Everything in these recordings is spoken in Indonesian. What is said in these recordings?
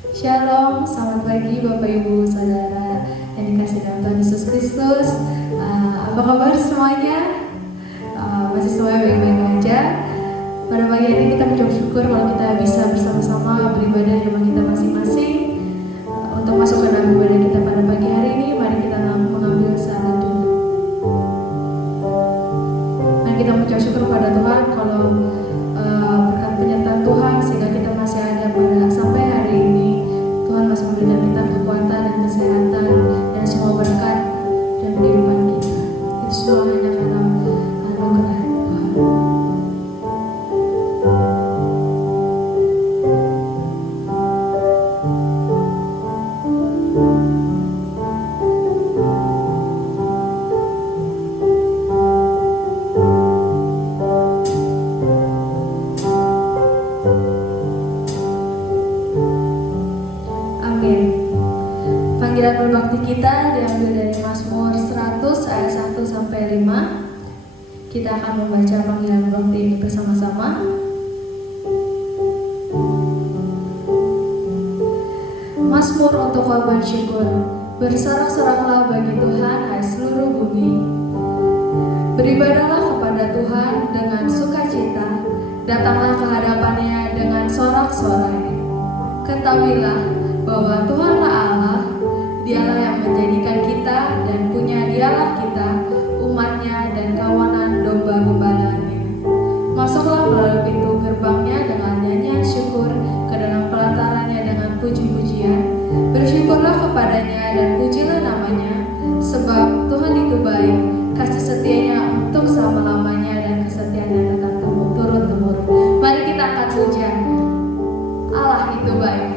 Shalom, selamat pagi Bapak Ibu Saudara yang dikasihi dalam Tuhan Yesus Kristus. Apa kabar semuanya? Masih semuanya baik-baik aja. Pada pagi ini kita bersyukur kalau kita bisa bersama-sama beribadah di rumah kita masing-masing. Untuk masuk ke dalam ibadah kita pada pagi hari ini, mari kita mengambil saat teduh. Mari kita mengucap syukur kepada Tuhan kalau berkat penyertaan Tuhan sehingga kita masih ada pada sampai hari ini. Tuhan masih memberikan kita kekuatan dan kesehatan dan semua berkat dan kehidupan kita. Itu semua hanya karena anugerah Tuhan. Panggilan berbakti kita diambil dari Mazmur 100 ayat 1 sampai 5. Kita akan membaca panggilan berbakti ini bersama-sama. Mazmur untuk korban syukur. Bersorak-soraklah bagi Tuhan, hai seluruh bumi. Beribadahlah kepada Tuhan dengan sukacita. Datanglah ke hadapannya dengan sorak-sorai. Ketahuilah bahwa Tuhanlah Allah. Dialah yang menjadikan kita dan punya dialah kita, umatnya dan kawanan domba gembalanya. Masuklah melalui pintu gerbangnya dengan nyanyian syukur, ke dalam pelatarannya dengan puji-pujian. Bersyukurlah kepadanya dan pujilah namanya, sebab Tuhan itu baik, kasih setianya untuk selama-lamanya dan kesetiaannya tetap turun-temurun. Mari kita angkat pujian. Allah itu baik.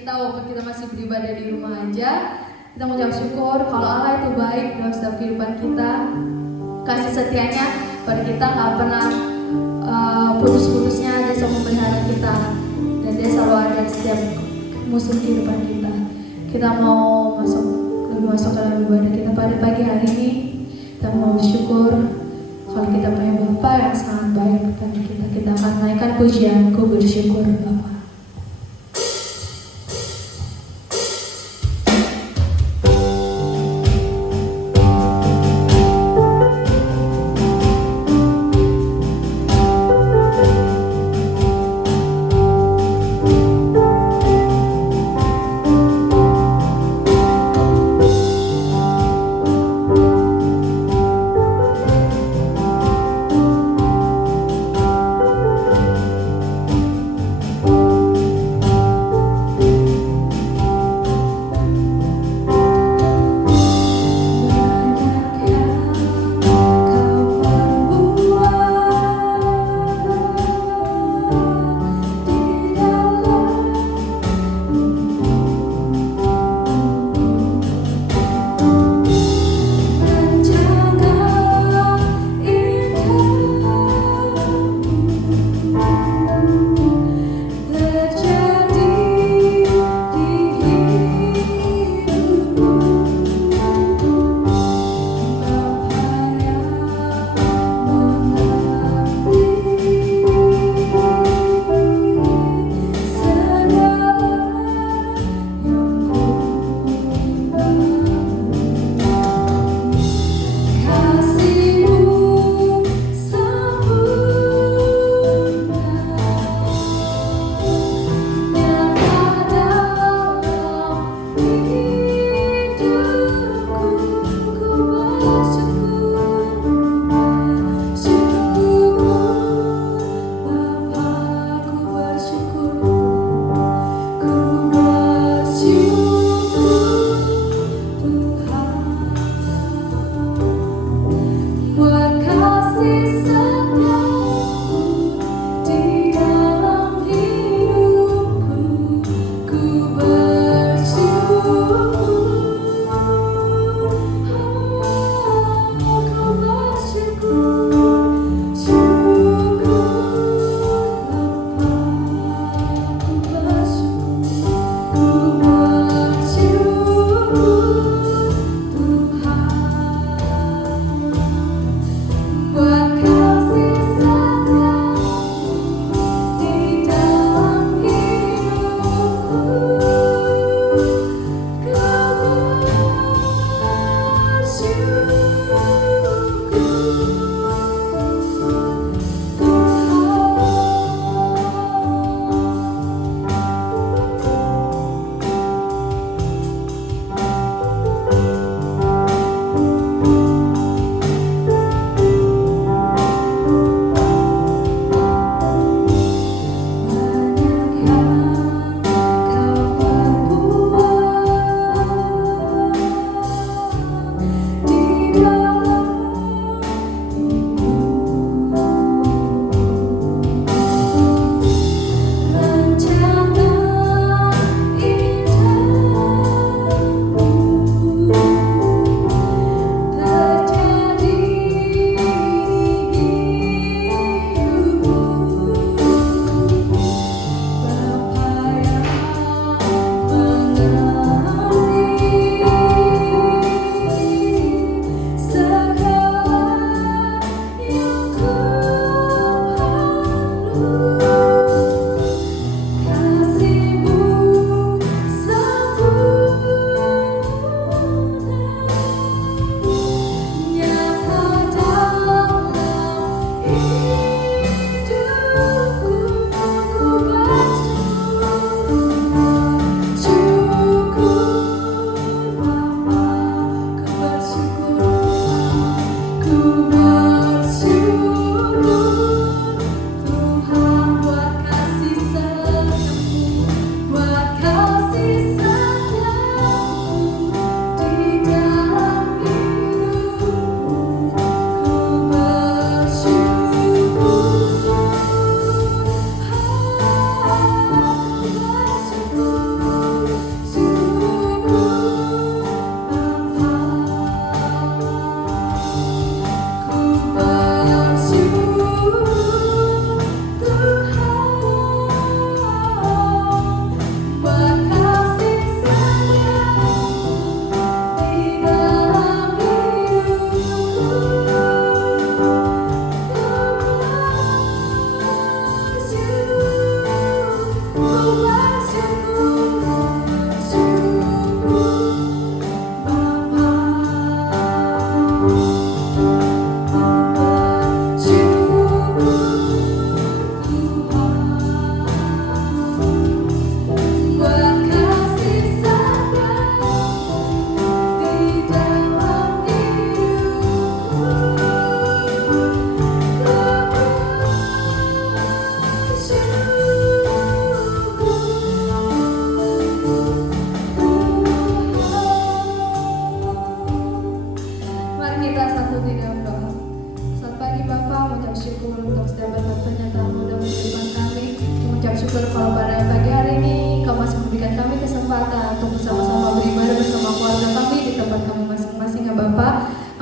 sukacita walaupun kita masih beribadah di rumah aja. Kita mengucap syukur kalau Allah itu baik dalam setiap kehidupan kita. Kasih setianya pada kita nggak pernah putus-putusnya. Dia selalu memelihara kita dan dia selalu ada setiap musim kehidupan kita. Kita mau lebih masuk ke dalam ibadah kita pada pagi hari ini. Kita mau bersyukur kalau kita punya Bapa yang sangat baik kepada kita. Kita akan naikkan pujian, ku bersyukur Bapa.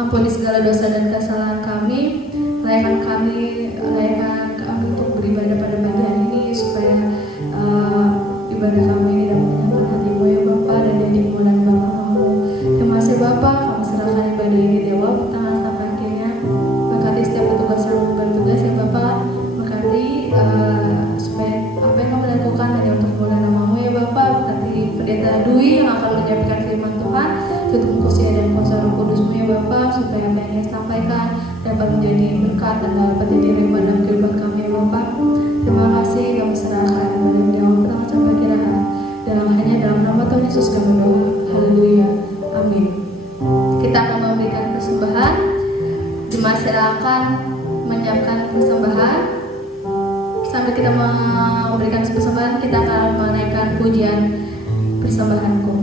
ampuni segala dosa dan kesalahan kami. Layakkan kami untuk beribadah pada pagi hari ini, supaya ibadah kami ini dapat menyenangkan hati-Mu ya Bapa, dan jadi kemuliaan nama-Mu. Terima kasih Bapa, kami serahkan ibadah ini di awal tangan sampai akhirnya. Berkati setiap petugas yang bertugas ya Bapa, berkati supaya apa yang kami lakukan hanya untuk kemuliaan nama-Mu ya Bapa. Berkati pendeta Dwi yang akan menyampaikan firman Tuhan, tutup kursi dan kuasa Roh Kudus-Mu ya Bapa, supaya apa yang Dia sampaikan dapat menjadi berkat dan dapat jadi rema dalam kehidupan kami ya Bapa. Terima kasih, kami serahkan ibadah di awal tangan sampai akhirnya. Hanya dalam nama Tuhan Yesus kami berdoa. Haleluya. Amin. Kita akan memberikan persembahan. Jemaat silakan menyiapkan persembahan. Sambil kita memberikan persembahan, kita akan menaikkan pujian persembahanku.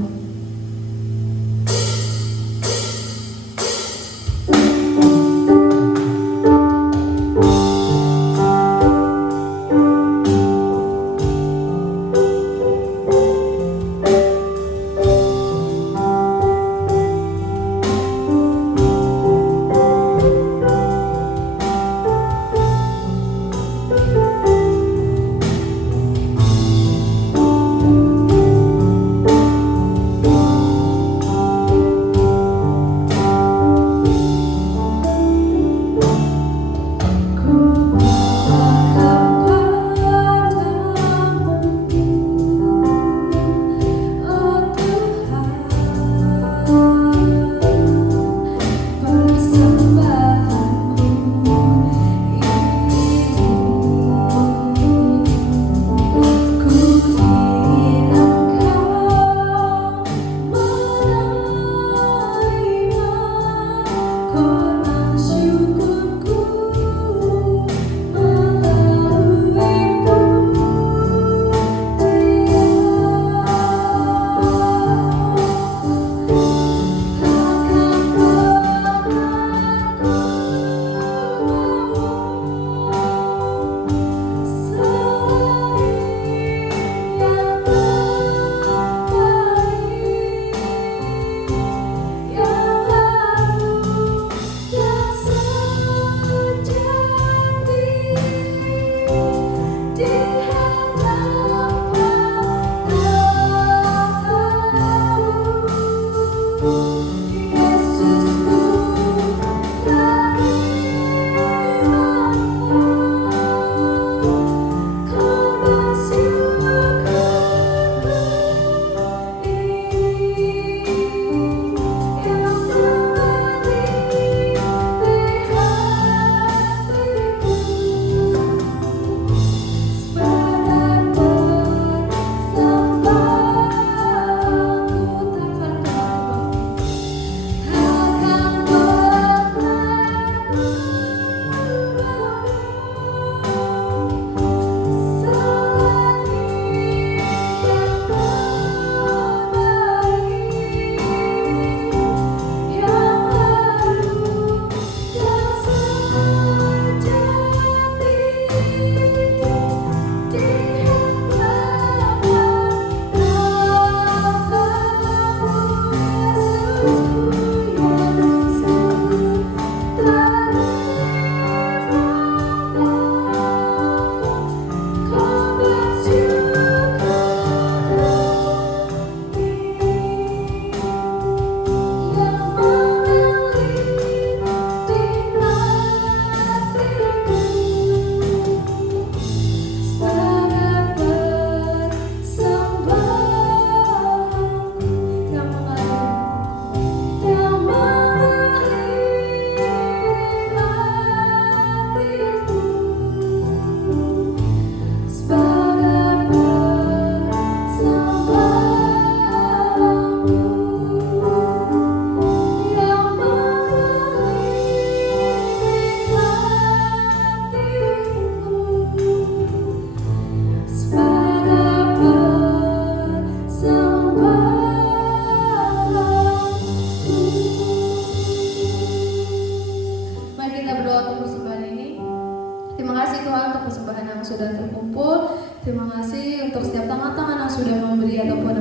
Terima kasih untuk setiap tangan-tangan yang sudah memberi ataupun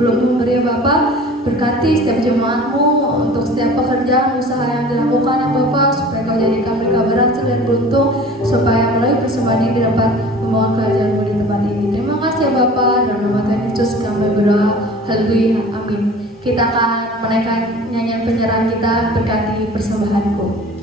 belum memberi ya Bapak. berkati setiap jemaatmu untuk setiap pekerjaan usaha yang dilakukan ya Bapak, supaya Kau jadikan mereka berhasil dan beruntung, supaya melalui persembahan ini dapat membawa kerajaan-Mu di tempat ini. Terima kasih ya Bapak, dalam nama Tuhan Yesus kami berdoa, haleluya, amin. Kita akan menaikkan nyanyian penyerahan kita, berkati persembahanku.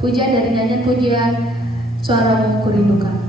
Pujian dari nyanyian pujian Suaramu Kurindukan.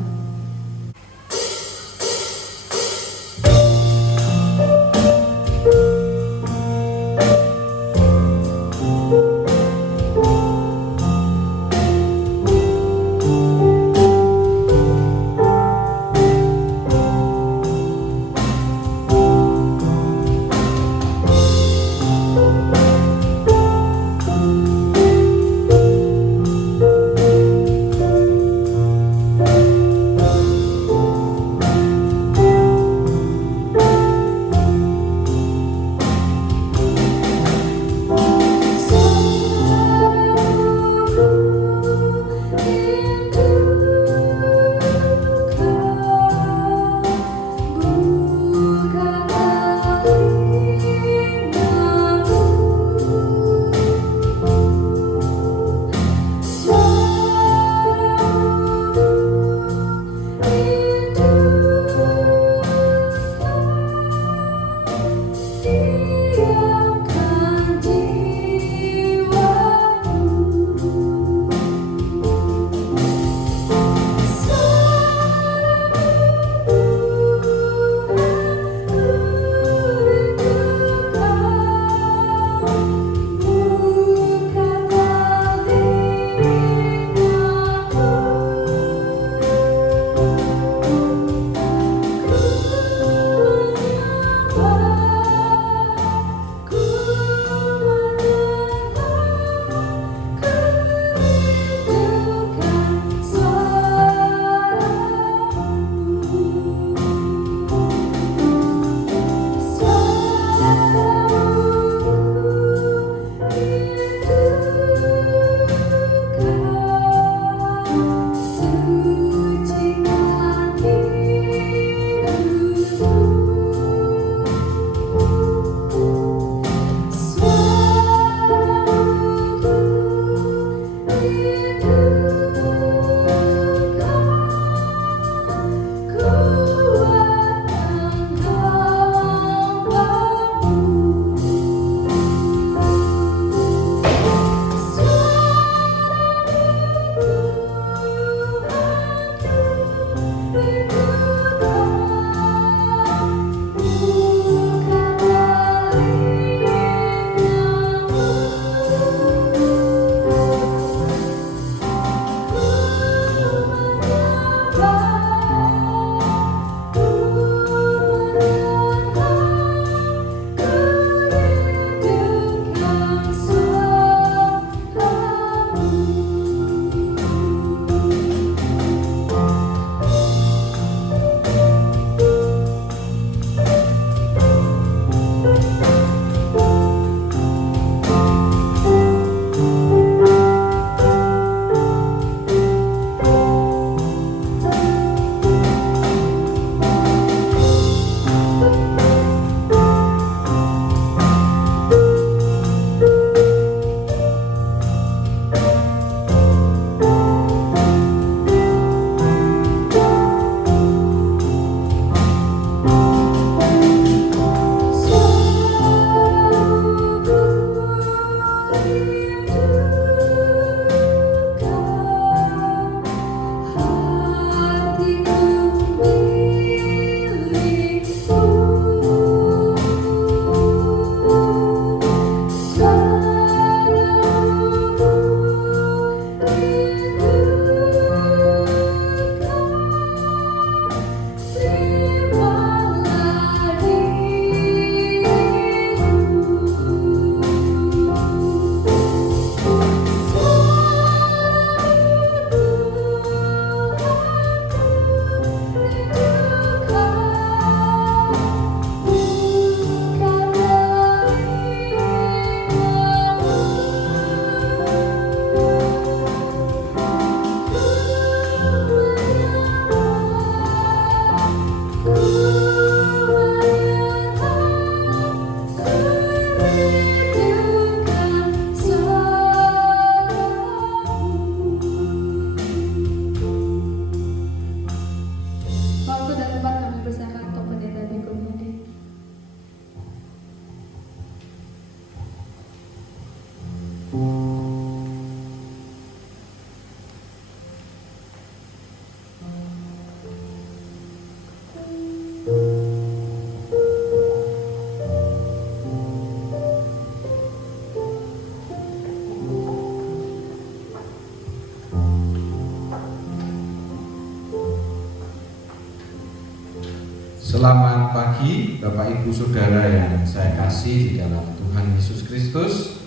Selamat pagi Bapak Ibu Saudara yang saya kasih di dalam Tuhan Yesus Kristus.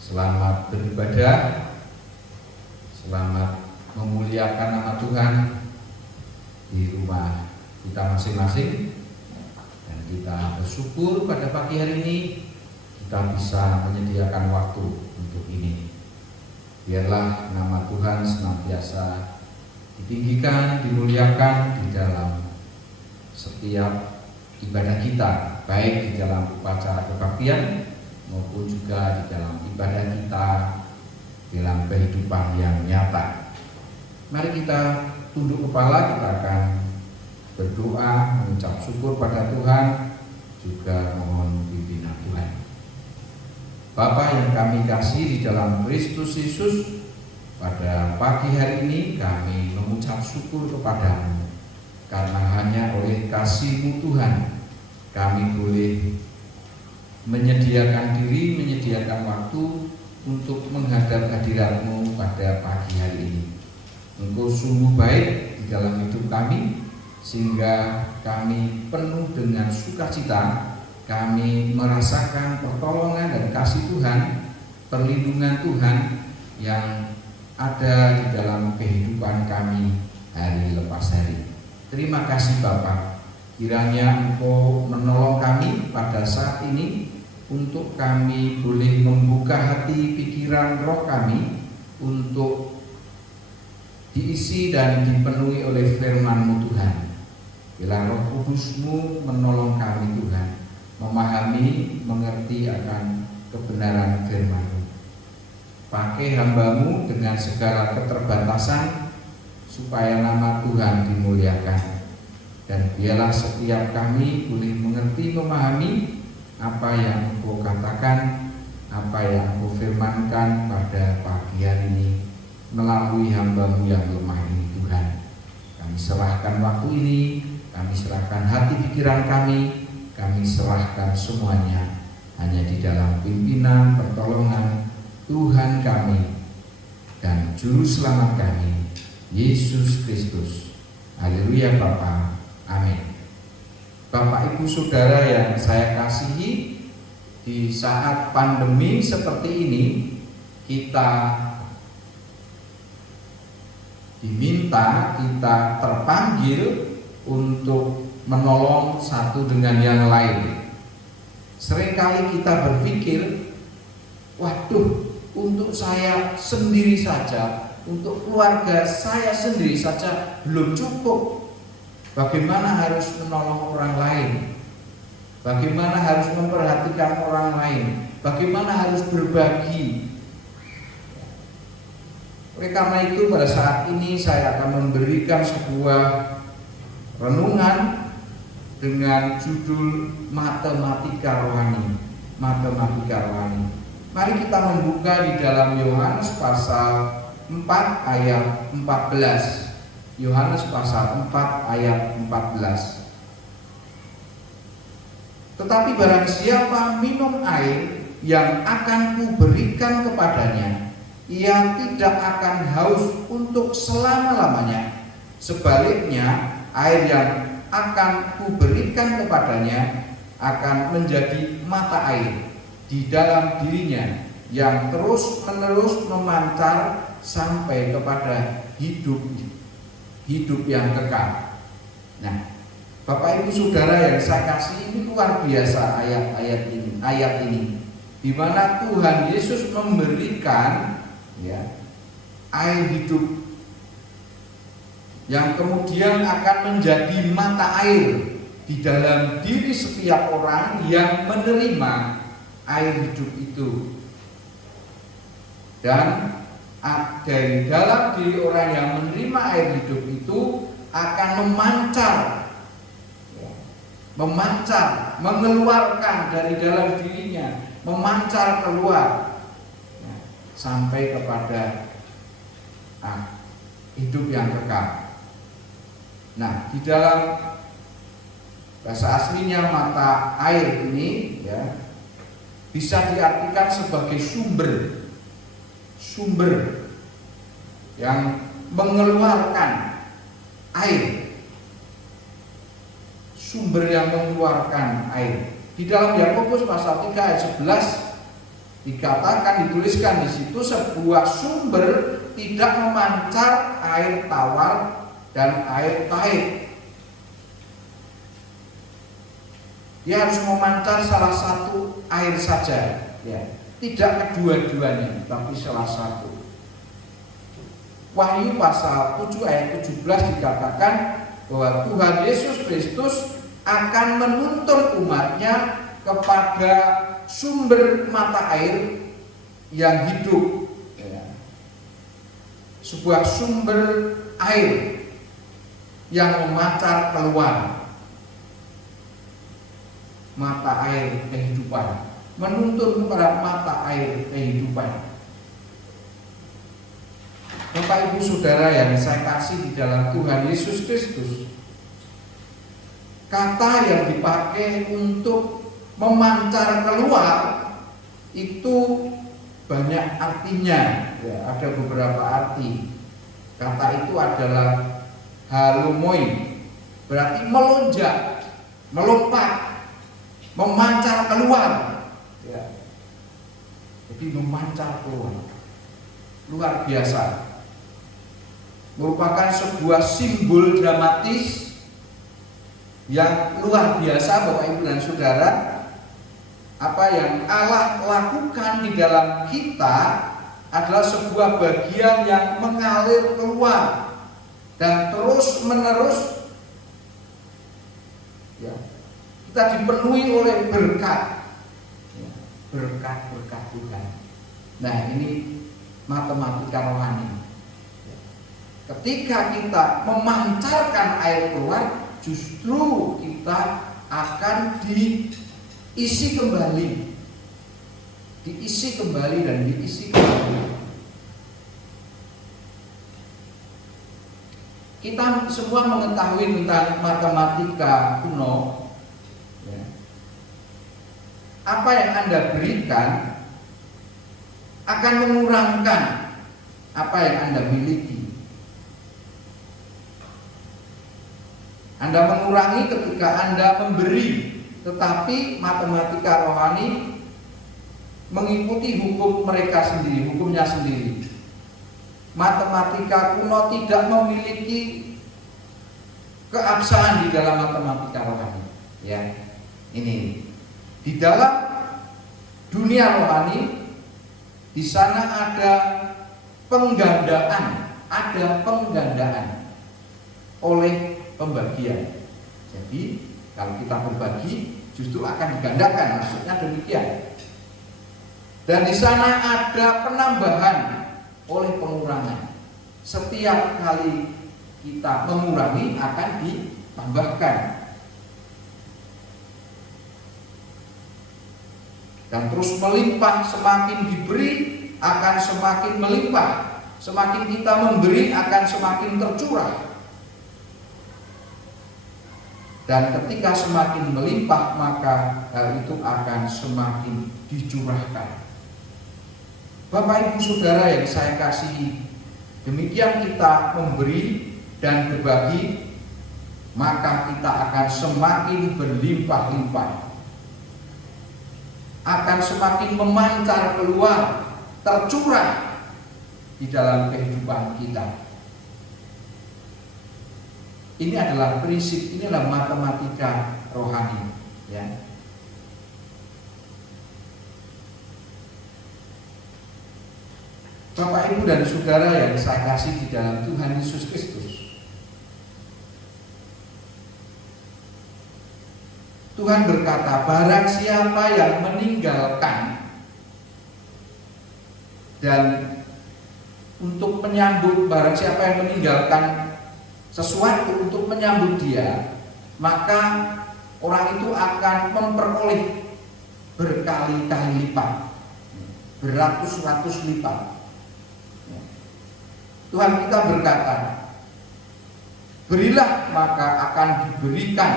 Selamat beribadah, selamat memuliakan nama Tuhan di rumah kita masing-masing. Dan kita bersyukur pada pagi hari ini kita bisa menyediakan waktu untuk ini. Biarlah nama Tuhan senantiasa ditinggikan, dimuliakan di dalam setiap ibadah kita, baik di dalam upacara kebaktian maupun juga di dalam ibadah kita dalam kehidupan yang nyata. Mari kita tunduk kepala, kita akan berdoa, mengucap syukur pada Tuhan, juga mohon pimpinan Tuhan. Bapa yang kami kasih di dalam Kristus Yesus, pada pagi hari ini kami mengucap syukur kepadamu. Karena hanya oleh kasih-Mu Tuhan kami boleh menyediakan diri, menyediakan waktu untuk menghadap hadirat-Mu pada pagi hari ini. Engkau sungguh baik di dalam hidup kami, sehingga kami penuh dengan sukacita. Kami merasakan pertolongan dan kasih Tuhan, perlindungan Tuhan yang ada di dalam kehidupan kami hari lepas hari. Terima kasih Bapa, kiranya Engkau menolong kami pada saat ini untuk kami boleh membuka hati, pikiran, roh kami untuk diisi dan dipenuhi oleh firman-Mu Tuhan. Bila Roh Kudus-Mu menolong kami Tuhan, memahami, mengerti akan kebenaran firman-Mu. Pakai hamba-Mu dengan segala keterbatasan supaya nama Tuhan dimuliakan, dan biarlah setiap kami boleh mengerti, memahami apa yang Engkau katakan, apa yang Engkau firmankan pada pagi hari ini melalui hamba-Mu yang lemah ini Tuhan. Kami serahkan waktu ini, kami serahkan hati pikiran kami serahkan semuanya hanya di dalam pimpinan, pertolongan Tuhan kami dan Juru Selamat kami, Yesus Kristus. Haleluya Bapa. Amin. Bapak Ibu Saudara yang saya kasihi, di saat pandemi seperti ini kita diminta, kita terpanggil untuk menolong satu dengan yang lain. Seringkali kita berpikir, waduh, untuk saya sendiri saja, untuk keluarga saya sendiri saja belum cukup. Bagaimana harus menolong orang lain? Bagaimana harus memperhatikan orang lain? Bagaimana harus berbagi? Oleh karena itu pada saat ini saya akan memberikan sebuah renungan dengan judul Matematika Rohani. Matematika Rohani. Mari kita membuka di dalam Yohanes pasal 4 ayat 14. Yohanes pasal 4 ayat 14. Tetapi barang siapa minum air yang akan kuberikan kepadanya, ia tidak akan haus untuk selama-lamanya. Sebaliknya, air yang akan kuberikan kepadanya akan menjadi mata air di dalam dirinya yang terus-menerus memancar sampai kepada hidup yang kekal. Nah, Bapak Ibu Saudara yang saya kasih, ini luar biasa ayat ini di mana Tuhan Yesus memberikan air hidup yang kemudian akan menjadi mata air di dalam diri setiap orang yang menerima air hidup itu. Dan dari dalam diri orang yang menerima air hidup itu akan memancar, mengeluarkan dari dalam dirinya, memancar keluar sampai kepada hidup yang kekal. Nah, di dalam bahasa aslinya mata air ini bisa diartikan sebagai sumber yang mengeluarkan air, sumber yang mengeluarkan air. Di dalam Yakobus pasal 3 ayat 11 dituliskan di situ, sebuah sumber tidak memancar air tawar dan air pahit. Dia harus memancar salah satu air saja, tidak kedua-duanya, tapi salah satu. Wahyu pasal 7 ayat 17 dikatakan bahwa Tuhan Yesus Kristus akan menuntun umatnya kepada sumber mata air yang hidup, sebuah sumber air yang memancar keluar, mata air kehidupan, menuntun kepada mata air kehidupan. Bapak Ibu Saudara yang saya kasih di dalam Tuhan Yesus Kristus, kata yang dipakai untuk memancar keluar itu banyak artinya, ada beberapa arti. Kata itu adalah halomoi, berarti melonjak, melompat, memancar keluar. Jadi memancar keluar, luar biasa. Merupakan sebuah simbol dramatis yang luar biasa, Bapak Ibu dan Saudara. Apa yang Allah lakukan di dalam kita adalah sebuah bagian yang mengalir keluar dan terus menerus kita dipenuhi oleh berkat Tuhan. Nah, ini matematika rohani. Ketika kita memancarkan air keluar, justru kita akan diisi kembali dan diisi kembali. Kita semua mengetahui tentang matematika kuno. Apa yang Anda berikan akan mengurangkan apa yang Anda miliki. Anda mengurangi ketika Anda memberi, tetapi matematika rohani mengikuti hukum mereka sendiri, hukumnya sendiri. Matematika kuno tidak memiliki keabsahan di dalam matematika rohani. Ini di dalam dunia rohani, di sana ada penggandaan oleh pembagian. Jadi kalau kita berbagi justru akan digandakan, maksudnya demikian. Dan di sana ada penambahan oleh pengurangan. Setiap kali kita mengurangi akan ditambahkan. Dan terus melimpah, semakin diberi akan semakin melimpah. Semakin kita memberi akan semakin tercurah. Dan ketika semakin melimpah, maka hal itu akan semakin dicurahkan. Bapak Ibu Saudara yang saya kasihi, demikian kita memberi dan berbagi, maka kita akan semakin berlimpah-limpah, akan semakin memancar keluar, tercurah di dalam kehidupan kita. Ini adalah prinsip, ini adalah matematika rohani, Bapak Ibu dan Saudara yang saya kasih di dalam Tuhan Yesus Kristus, Tuhan berkata, barang siapa yang meninggalkan dan untuk menyambut, barang siapa yang meninggalkan sesuatu untuk menyambut dia, maka orang itu akan memperoleh berkali-kali lipat, beratus-ratus lipat. Tuhan kita berkata, berilah maka akan diberikan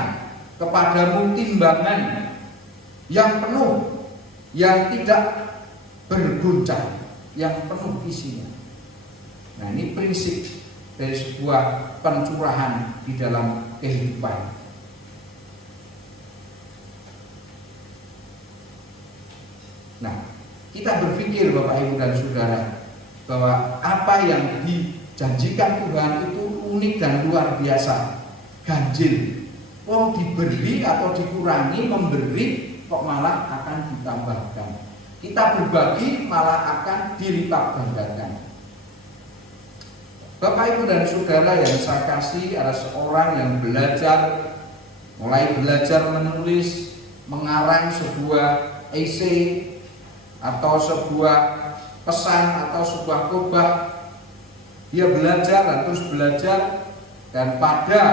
kepadamu timbangan yang penuh, yang tidak berguncang, yang penuh isinya. Nah, ini prinsip dari sebuah pencurahan di dalam kehidupan. Nah, kita berpikir Bapak Ibu dan Saudara bahwa apa yang dijanjikan Tuhan itu unik dan luar biasa, ganjil. Wong diberi atau dikurangi, memberi kok malah akan ditambahkan. Kita berbagi malah akan dilipat gandakan. Bapak Ibu dan Saudara yang saya kasih, ada seorang yang mulai belajar menulis, mengarang sebuah esai atau sebuah pesan atau sebuah khotbah. Dia belajar dan terus belajar, dan pada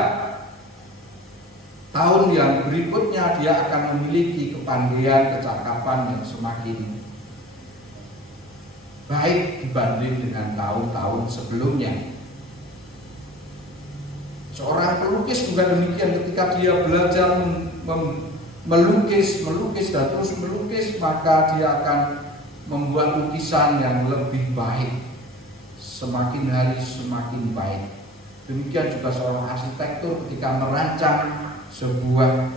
tahun yang berikutnya dia akan memiliki kepandaian, kecakapan yang semakin baik dibanding dengan tahun-tahun sebelumnya. Seorang pelukis juga demikian, ketika dia belajar melukis dan terus melukis, maka dia akan membuat lukisan yang lebih baik, semakin hari semakin baik. Demikian juga seorang arsitektur ketika merancang sebuah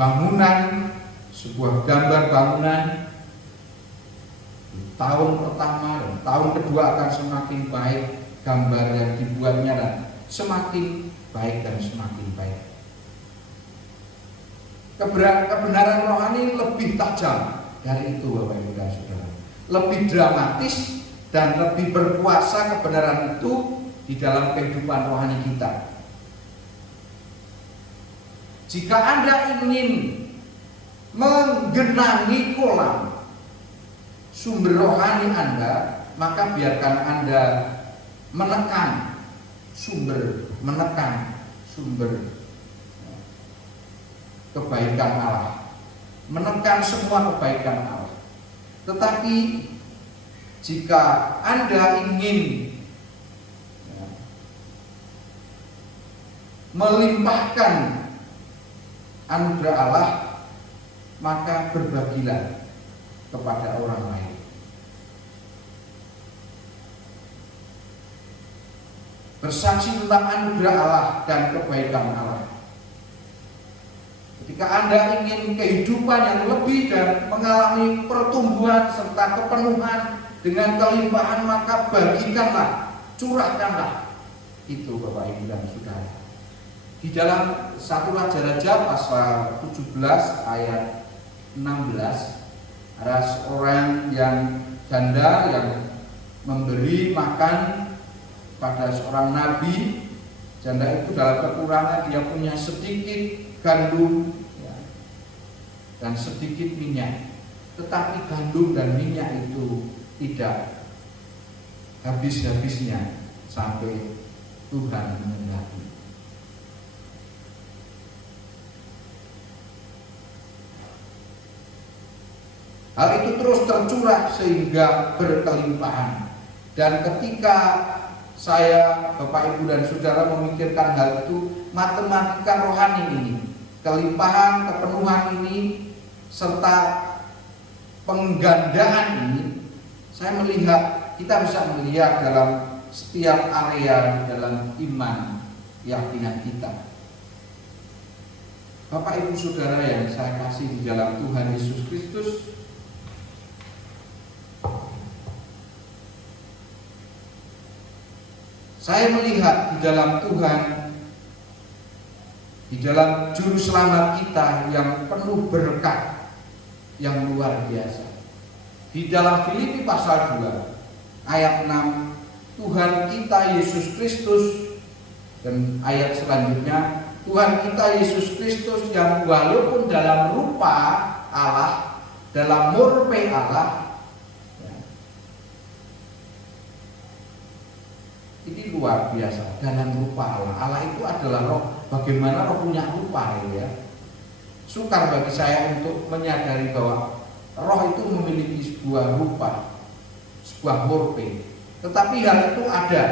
bangunan, sebuah gambar bangunan, tahun pertama dan tahun kedua akan semakin baik gambar yang dibuatnya, dan semakin baik dan semakin baik. Kebenaran rohani lebih tajam dari itu Bapak Ibu dan Saudara, lebih dramatis dan lebih berkuasa kebenaran itu di dalam kehidupan rohani kita. Jika Anda ingin menggenangi kolam sumber rohani Anda, maka biarkan Anda menekan sumber kebaikan Allah, menekan semua kebaikan Allah. Tetapi jika Anda ingin melimpahkan anugerah Allah, maka berbagilah kepada orang lain. Bersaksi tentang anugerah Allah dan kebaikan Allah. Ketika Anda ingin kehidupan yang lebih dan mengalami pertumbuhan serta kepenuhan dengan kelimpahan, maka bagikanlah, curahkanlah itu Bapak Ibu dan Saudara. Di dalam 1 Raja-Raja pasal 17 ayat 16, ada seorang yang janda yang memberi makan pada seorang nabi. Janda itu dalam kekurangan, dia punya sedikit gandum dan sedikit minyak, tetapi gandum dan minyak itu tidak habis-habisnya sampai Tuhan menghendaki. Hal itu terus tercurah sehingga berkelimpahan. Dan ketika saya, Bapak Ibu dan Saudara memikirkan hal itu, matematika rohani ini, kelimpahan, kepenuhan ini, serta penggandaan ini, saya melihat, kita bisa melihat dalam setiap area dalam iman, keyakinan kita. Bapak Ibu Saudara yang saya kasih di dalam Tuhan Yesus Kristus, saya melihat di dalam Tuhan, di dalam juru selamat kita yang penuh berkat yang luar biasa. Di dalam Filipi pasal 2 ayat 6, Tuhan kita Yesus Kristus, dan ayat selanjutnya, Tuhan kita Yesus Kristus yang walaupun dalam rupa Allah, dalam murpe Allah, ya, ini luar biasa. Dalam rupa Allah, Allah itu adalah roh. Bagaimana roh punya rupa ya? Sukar bagi saya untuk menyadari bahwa roh itu memiliki sebuah rupa, sebuah morpe. Tetapi hal itu ada.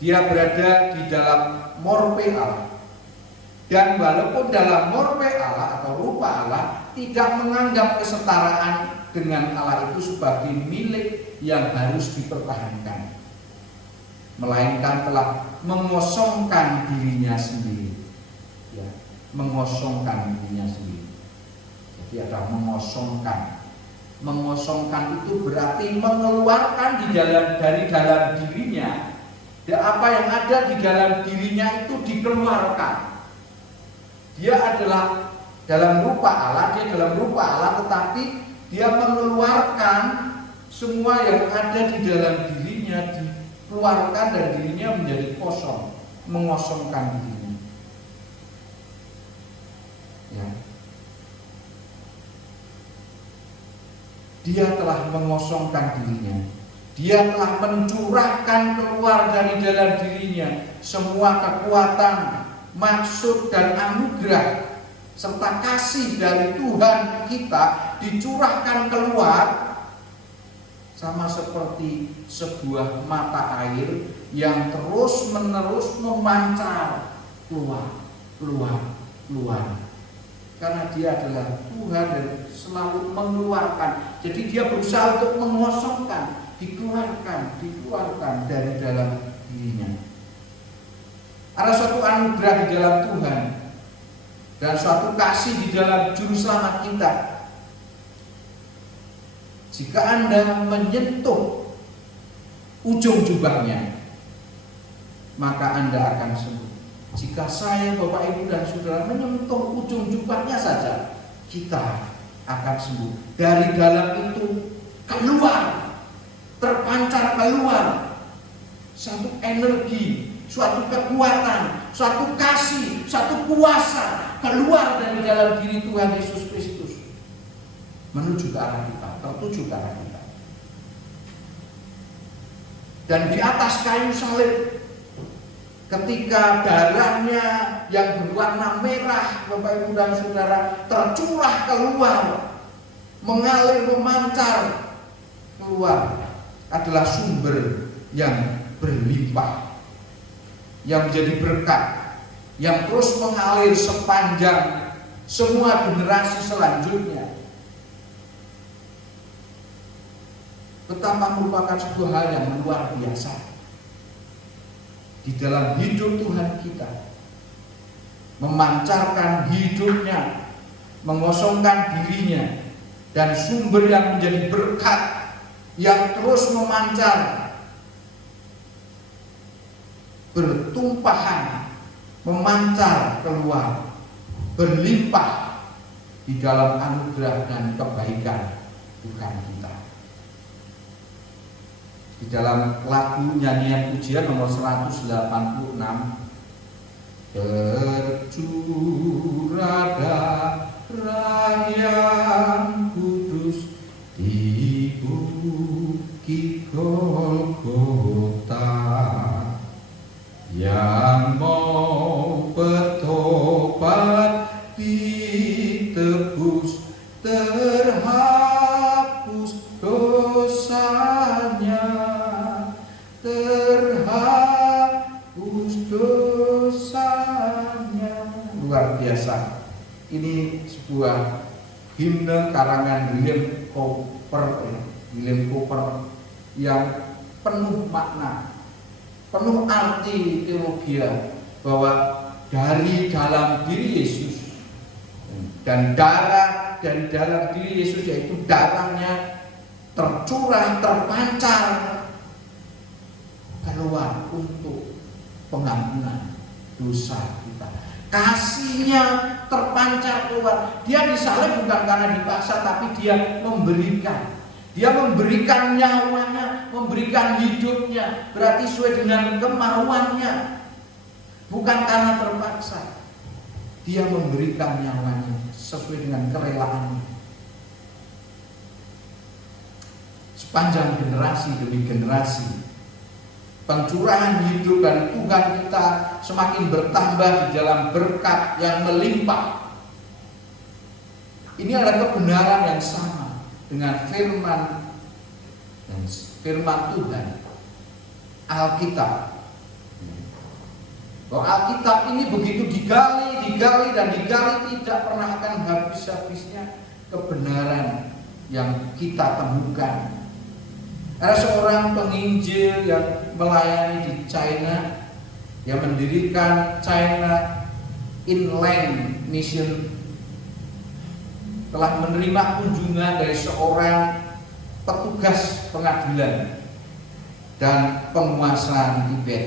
Dia berada di dalam morpe Allah. Dan walaupun dalam morpe Allah atau rupa Allah tidak menganggap kesetaraan dengan Allah itu sebagai milik yang harus dipertahankan, melainkan telah mengosongkan dirinya sendiri. Ya, mengosongkan dirinya sendiri. Jadi ada mengosongkan. Mengosongkan itu berarti mengeluarkan dari dalam dirinya. Dan apa yang ada di dalam dirinya itu dikeluarkan. Dia adalah dalam rupa Allah, tetapi dia mengeluarkan semua yang ada di dalam dirinya, dikeluarkan dan dirinya menjadi kosong, mengosongkan dirinya. Ya. Dia telah mengosongkan dirinya. Dia telah mencurahkan keluar dari dalam dirinya semua kekuatan, maksud dan anugerah serta kasih dari Tuhan kita dicurahkan keluar, sama seperti sebuah mata air yang terus-menerus memancar keluar. Karena dia adalah Tuhan dan selalu mengeluarkan. Jadi dia berusaha untuk mengosongkan, dikeluarkan dari dalam dirinya. Ada suatu anugerah di dalam Tuhan dan suatu kasih di dalam Juru Selamat kita. Jika Anda menyentuh ujung jubahnya, maka Anda akan sembuh. Jika saya, Bapak, Ibu, dan Saudara menyentuh ujung jubahnya saja, kita akan sembuh. Dari dalam itu keluar, terpancar keluar satu energi, suatu kekuatan, suatu kasih, suatu kuasa keluar dari dalam diri Tuhan Yesus Kristus menuju ke arah kita, tertuju ke arah kita. Dan di atas kayu salib, ketika darahnya yang berwarna merah, Bapak, Ibu, dan Saudara, tercurah keluar, mengalir, memancar keluar, adalah sumber yang berlimpah, yang menjadi berkat, yang terus mengalir sepanjang semua generasi selanjutnya. Betapa merupakan sebuah hal yang luar biasa di dalam hidup Tuhan kita, memancarkan hidupnya, mengosongkan dirinya, dan sumber yang menjadi berkat yang terus memancar, bertumpahan, memancar keluar, berlimpah di dalam anugerah dan kebaikan Tuhan kita. Di dalam lagu nyanyian pujian nomor 186, tercurah darah yang kudus di bukit Golgota, yang mau bertobat ditebus, terhapus dosanya, terhapus dosanya. Luar biasa. Ini sebuah himne karangan William Cowper yang penuh makna, penuh arti teologi, bahwa dari dalam diri Yesus dan darah dari dalam diri Yesus, yaitu darahnya tercurah, terpancar keluar untuk pengampunan dosa kita. Kasihnya terpancar keluar. Dia disalib bukan karena dipaksa, tapi dia memberikan. Dia memberikan nyawanya, memberikan hidupnya, berarti sesuai dengan kemauannya, bukan karena terpaksa. Dia memberikan nyawanya sesuai dengan kerelaannya. Sepanjang generasi demi generasi, pencurahan hidup dari Tuhan kita semakin bertambah di dalam berkat yang melimpah. Ini adalah kebenaran yang sama dengan firman Tuhan, Alkitab. Bahwa Alkitab ini begitu digali dan digali, tidak pernah akan habis-habisnya kebenaran yang kita temukan. Ada seorang penginjil yang melayani di China, yang mendirikan China Inland Mission, telah menerima kunjungan dari seorang petugas pengadilan dan penguasa di Tibet.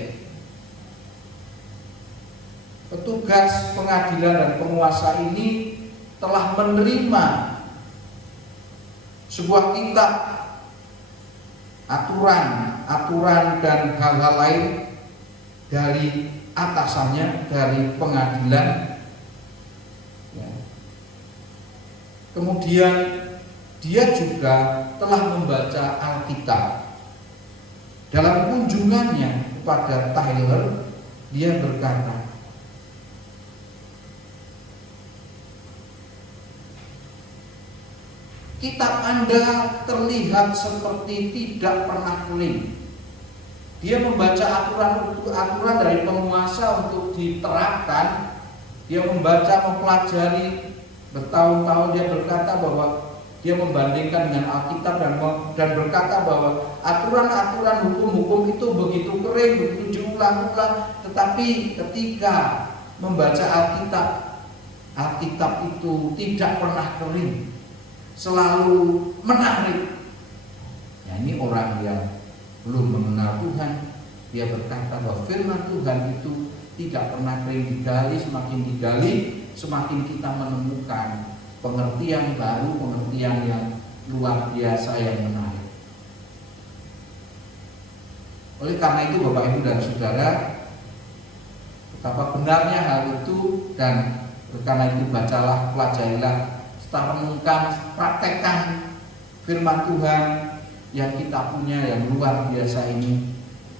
Petugas pengadilan dan penguasa ini telah menerima sebuah kitab aturan dan hal-hal lain dari atasannya, dari pengadilan. Ya. Kemudian dia juga telah membaca Alkitab. Dalam kunjungannya kepada Tyler, dia berkata, kitab Anda terlihat seperti tidak pernah kering. Dia membaca aturan dari penguasa untuk diterapkan. Dia membaca, mempelajari bertahun-tahun. Dia berkata bahwa dia membandingkan dengan Alkitab dan berkata bahwa aturan-aturan hukum-hukum itu begitu kering, begitu diulang-ulang. Tetapi ketika membaca Alkitab itu tidak pernah kering, selalu menarik. Ya, ini orang yang belum mengenal Tuhan. Dia berkata bahwa firman Tuhan itu tidak pernah kering, digali, semakin kita menemukan pengertian baru, pengertian yang luar biasa, yang menarik. Oleh karena itu Bapak Ibu dan Saudara, betapa benarnya hal itu, dan karena itu bacalah, pelajarilah, setelah renungkan, praktekkan firman Tuhan yang kita punya yang luar biasa ini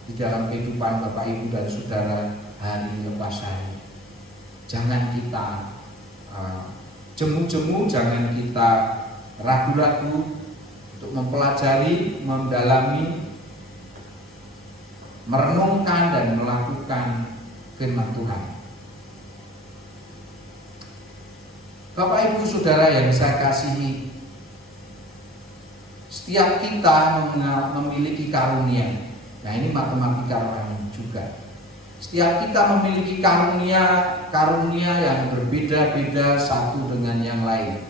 di dalam kehidupan Bapak Ibu dan Saudara hari lepas hari. Jangan kita jemu-jemu, jangan kita ragu-ragu untuk mempelajari, mendalami, merenungkan dan melakukan firman Tuhan. Bapak Ibu Saudara yang saya kasihi, setiap kita memiliki karunia. Nah, ini matematika rohani juga. Setiap kita memiliki karunia yang berbeda-beda satu dengan yang lain.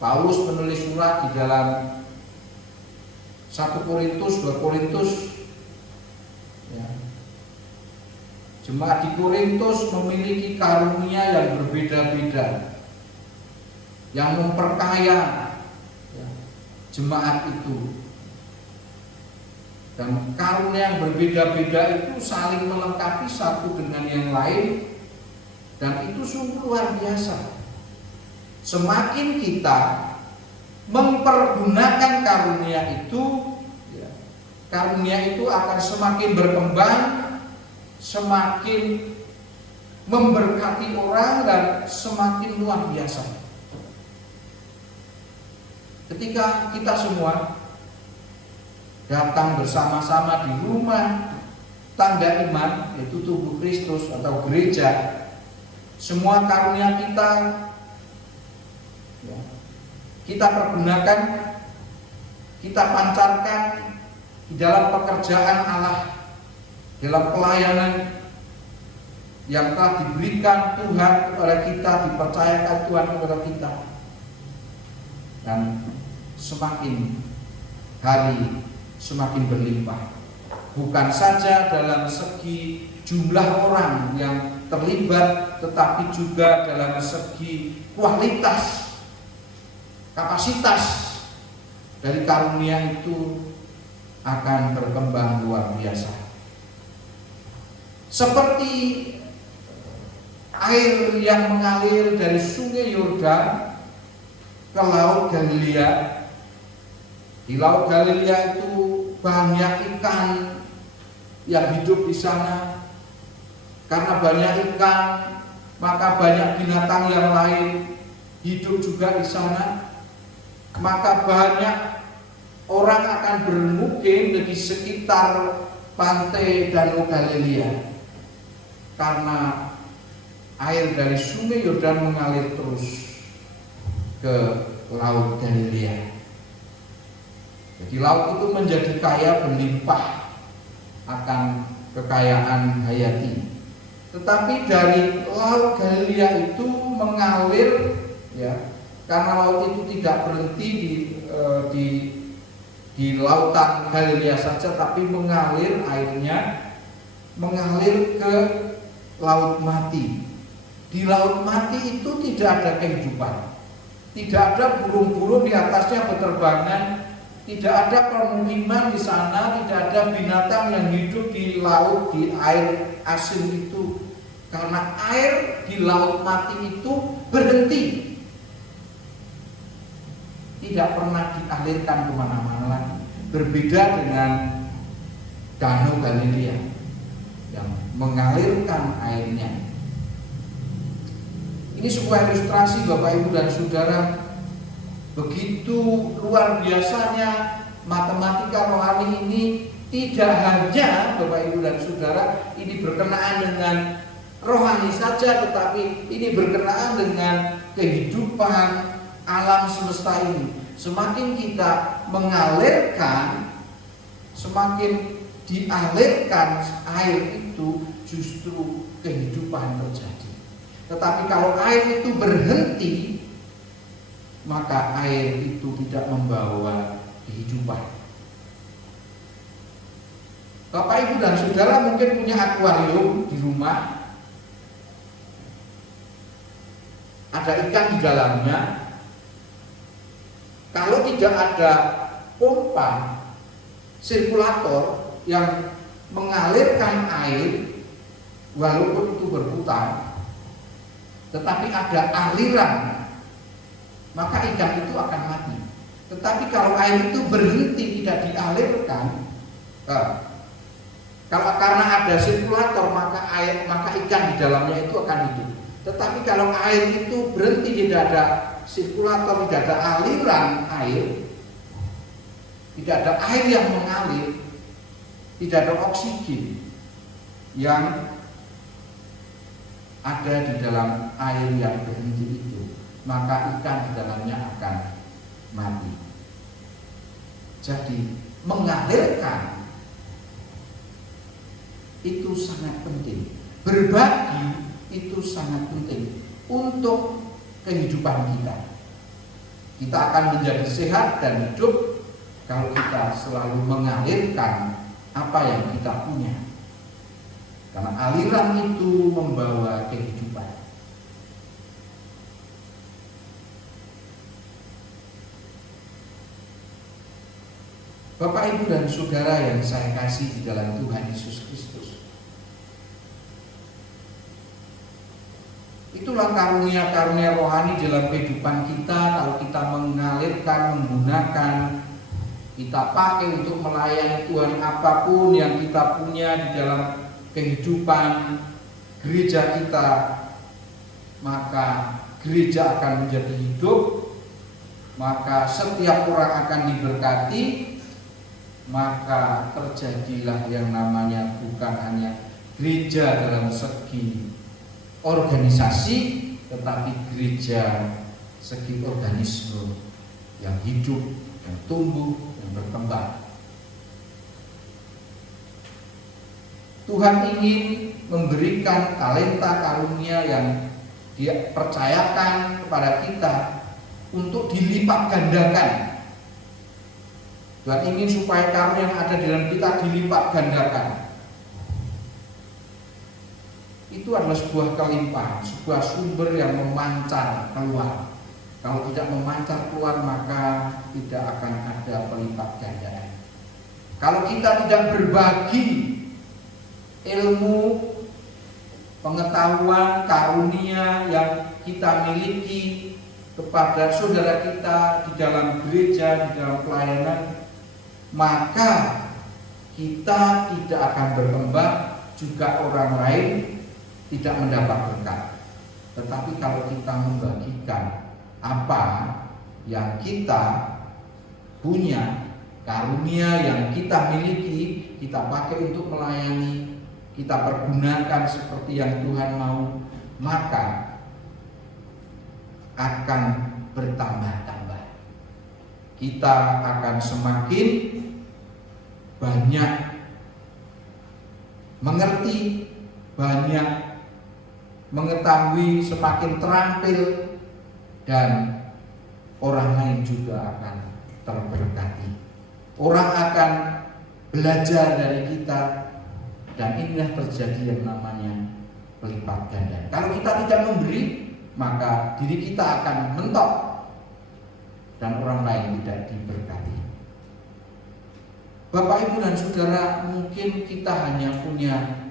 Paulus menulis surat di dalam 1 Korintus, 2 Korintus, ya. Jemaat di Korintus memiliki karunia yang berbeda-beda, yang memperkaya, ya, jemaat itu. Dan karunia yang berbeda-beda itu saling melengkapi satu dengan yang lain, dan itu sungguh luar biasa. Semakin kita mempergunakan karunia itu, ya, karunia itu akan semakin berkembang, semakin memberkati orang, dan semakin luar biasa. Ketika kita semua datang bersama-sama di rumah tangga iman, yaitu tubuh Kristus atau gereja, semua karunia kita, ya, kita pergunakan, kita pancarkan di dalam pekerjaan Allah, dalam pelayanan yang telah diberikan Tuhan kepada kita, dipercayakan Tuhan kepada kita. Dan semakin hari semakin berlimpah, bukan saja dalam segi jumlah orang yang terlibat, tetapi juga dalam segi kualitas, kapasitas dari karunia itu akan berkembang luar biasa. Seperti air yang mengalir dari sungai Yordan ke Laut Galilea. Di Laut Galilea itu banyak ikan yang hidup di sana. Karena banyak ikan, maka banyak binatang yang lain hidup juga di sana. Maka banyak orang akan bermukim di sekitar pantai Danau Galilea. Karena air dari sungai Yordan mengalir terus ke Laut Galilea. Jadi laut itu menjadi kaya berlimpah akan kekayaan hayati. Tetapi dari Laut Galilea itu mengalir, ya, karena laut itu tidak berhenti di lautan Galilea saja, tapi mengalir airnya mengalir ke Laut Mati. Di Laut Mati itu tidak ada kehidupan, tidak ada burung-burung di atasnya berterbangan, tidak ada permukiman di sana, tidak ada binatang yang hidup di laut, di air asin itu. Karena air di Laut Mati itu berhenti, tidak pernah dialirkan kemana-mana lagi. Berbeda dengan Danau Galilea yang mengalirkan airnya. Ini sebuah ilustrasi Bapak Ibu dan Saudara. Begitu luar biasanya matematika rohani ini, tidak hanya Bapak Ibu dan Saudara ini berkenaan dengan rohani saja, tetapi ini berkenaan dengan kehidupan alam semesta ini. Semakin kita mengalirkan, semakin dialirkan air itu, justru kehidupan terjadi. Tetapi kalau air itu berhenti, maka air itu tidak membawa kehidupan. Bapak Ibu dan Saudara mungkin punya akuarium di rumah, ada ikan di dalamnya. Kalau tidak ada pompa sirkulator yang mengalirkan air, walaupun itu berputar, tetapi ada aliran, maka ikan itu akan mati. Tetapi kalau air itu berhenti, tidak dialirkan, kalau karena ada sirkulator, maka ikan di dalamnya itu akan hidup. Tetapi kalau air itu berhenti, tidak ada sirkulator, tidak ada aliran air, tidak ada air yang mengalir, tidak ada oksigen yang ada di dalam air yang berhenti itu, maka ikan di dalamnya akan mati. Jadi mengalirkan itu sangat penting. Berbagi itu sangat penting untuk kehidupan kita. Kita akan menjadi sehat dan hidup kalau kita selalu mengalirkan apa yang kita punya. Karena aliran itu membawa kehidupan. Bapak, Ibu, dan Saudara yang saya kasih di dalam Tuhan Yesus Kristus, itulah karunia-karunia rohani dalam kehidupan kita. Kalau kita mengalirkan, menggunakan, kita pakai untuk melayani Tuhan, apapun yang kita punya di dalam kehidupan gereja kita, maka gereja akan menjadi hidup, maka setiap orang akan diberkati, maka terjadilah yang namanya bukan hanya gereja dalam segi organisasi, tetapi gereja segi organisme yang hidup, yang tumbuh, yang berkembang. Tuhan ingin memberikan talenta karunia yang Dia percayakan kepada kita untuk dilipat gandakan. Tuhan ingin supaya karunia yang ada di dalam kita dilipat gandakan. Itu adalah sebuah kelimpahan, sebuah sumber yang memancar keluar. Kalau tidak memancar keluar, maka tidak akan ada pelipat gandaan. Kalau kita tidak berbagi ilmu, pengetahuan, karunia yang kita miliki kepada saudara kita di dalam gereja, di dalam pelayanan, maka kita tidak akan berkembang, juga orang lain tidak mendapat berkat. Tetapi kalau kita membagikan apa yang kita punya, karunia yang kita miliki, kita pakai untuk melayani, kita pergunakan seperti yang Tuhan mau, maka akan bertambah-tambah. Kita akan semakin banyak mengerti, banyak mengetahui, semakin terampil, dan orang lain juga akan terberkati. Orang akan belajar dari kita, dan inilah terjadi yang namanya pelipat ganda. Kalau kita tidak memberi, maka diri kita akan mentok dan orang lain tidak diberkati. Bapak, Ibu, dan Saudara, mungkin kita hanya punya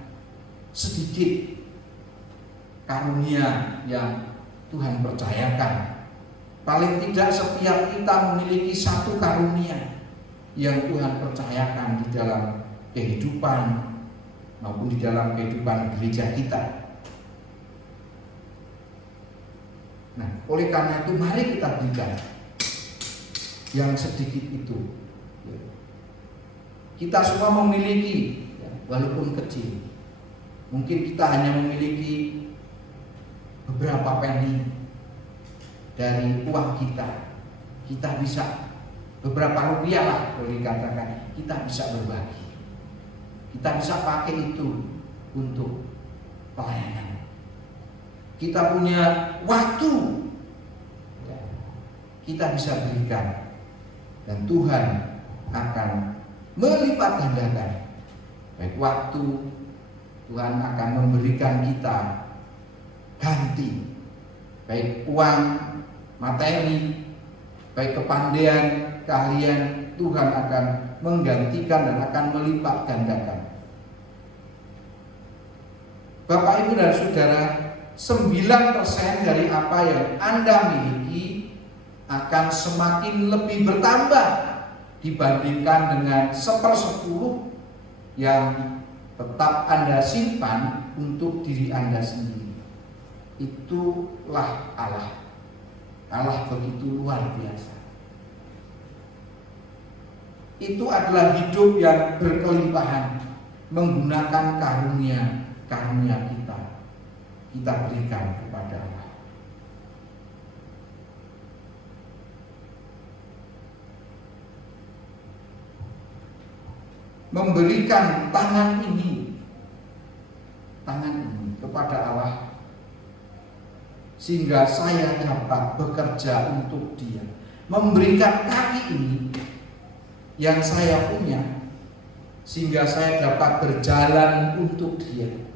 sedikit karunia yang Tuhan percayakan. Paling tidak setiap kita memiliki satu karunia yang Tuhan percayakan di dalam kehidupan maupun di dalam kehidupan gereja kita. Nah, oleh karena itu mari kita berikan yang sedikit itu. Kita semua memiliki, walaupun kecil. Mungkin kita hanya memiliki beberapa penny dari uang kita. Kita bisa beberapa rupiah lah, boleh dikatakan, kita bisa berbagi. Kita bisa pakai itu untuk pelayanan. Kita punya waktu, kita bisa berikan, dan Tuhan akan melipat gandakan. Baik waktu, Tuhan akan memberikan kita ganti, baik uang, materi, baik kepandaian, keahlian, Tuhan akan menggantikan dan akan melipat gandakan. Bapak, Ibu, dan Saudara, 9% dari apa yang Anda miliki akan semakin lebih bertambah dibandingkan dengan 1/10 yang tetap Anda simpan untuk diri Anda sendiri. Itulah Allah. Allah begitu luar biasa. Itu adalah hidup yang berkelimpahan, menggunakan karunia kita berikan kepada Allah. Memberikan tangan ini kepada Allah, sehingga saya dapat bekerja untuk Dia. Memberikan kaki ini yang saya punya, sehingga saya dapat berjalan untuk Dia.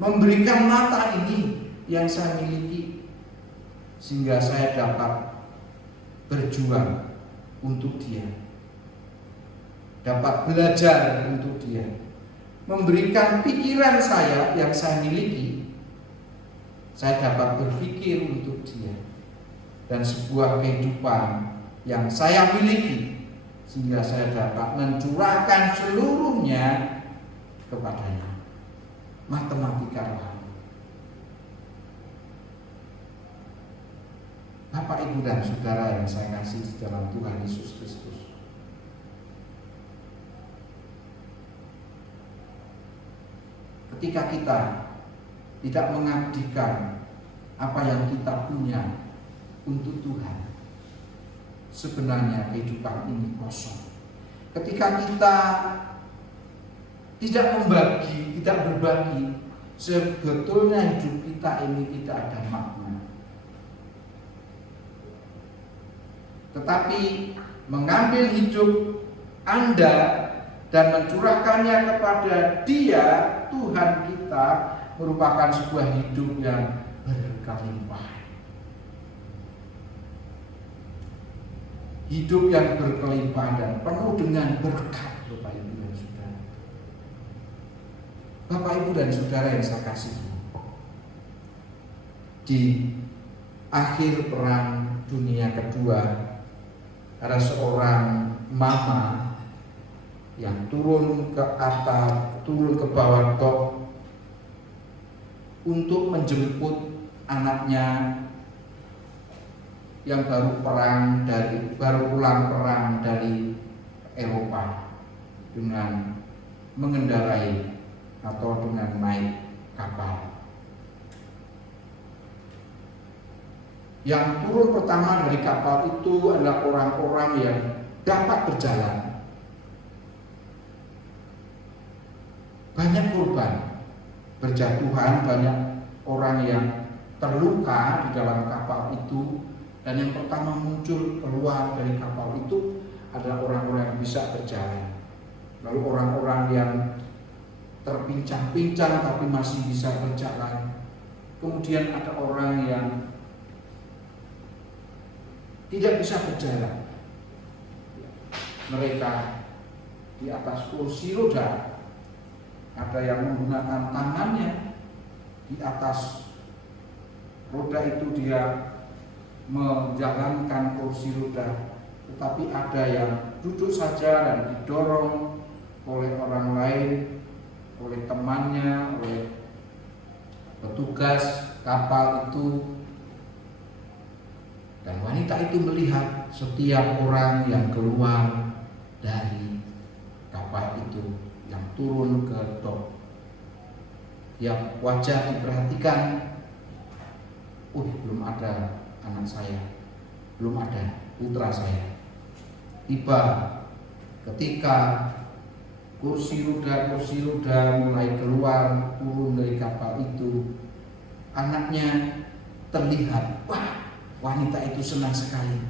Memberikan mata ini yang saya miliki, sehingga saya dapat berjuang untuk Dia, dapat belajar untuk Dia. Memberikan pikiran saya yang saya miliki, saya dapat berpikir untuk Dia, dan sebuah kehidupan yang saya miliki, sehingga saya dapat mencurahkan seluruhnya kepadanya. Matematika rohani. Bapak, Ibu, dan Saudara yang saya kasih di dalam Tuhan Yesus Kristus, ketika kita tidak mengabdikan apa yang kita punya untuk Tuhan, sebenarnya kehidupan ini kosong. Ketika kita tidak membagi, tidak berbagi, sebetulnya hidup kita ini tidak ada makna. Tetapi mengambil hidup Anda dan mencurahkannya kepada Dia, Tuhan kita, merupakan sebuah hidup yang berkelimpahan. Hidup yang berkelimpahan dan penuh dengan berkat, Bapak, Ibu, dan Saudara. Bapak, Ibu, dan Saudara yang saya kasihi, di akhir Perang Dunia Kedua ada seorang mama yang turun ke atas, turun ke bawah dok untuk menjemput anaknya yang baru pulang perang dari Eropa dengan mengendarai atau dengan naik kapal. Yang turun pertama dari kapal itu adalah orang-orang yang dapat berjalan. Banyak korban berjatuhan, banyak orang yang terluka di dalam kapal itu, dan yang pertama muncul keluar dari kapal itu adalah orang-orang yang bisa berjalan. Lalu orang-orang yang terpincang-pincang tapi masih bisa berjalan. Kemudian ada orang yang tidak bisa berjalan. Mereka di atas kursi roda, ada yang menggunakan tangannya di atas roda itu, dia menjalankan kursi roda, tetapi ada yang duduk saja dan didorong oleh orang lain, oleh temannya, oleh petugas kapal itu. Dan wanita itu melihat setiap orang yang keluar dari kapal itu, yang turun ke dok. Tiap wajah diperhatikan. Belum ada anak saya, belum ada putra saya. Tiba ketika kursi roda mulai keluar, turun dari kapal itu, anaknya terlihat. Wah, wanita itu senang sekali.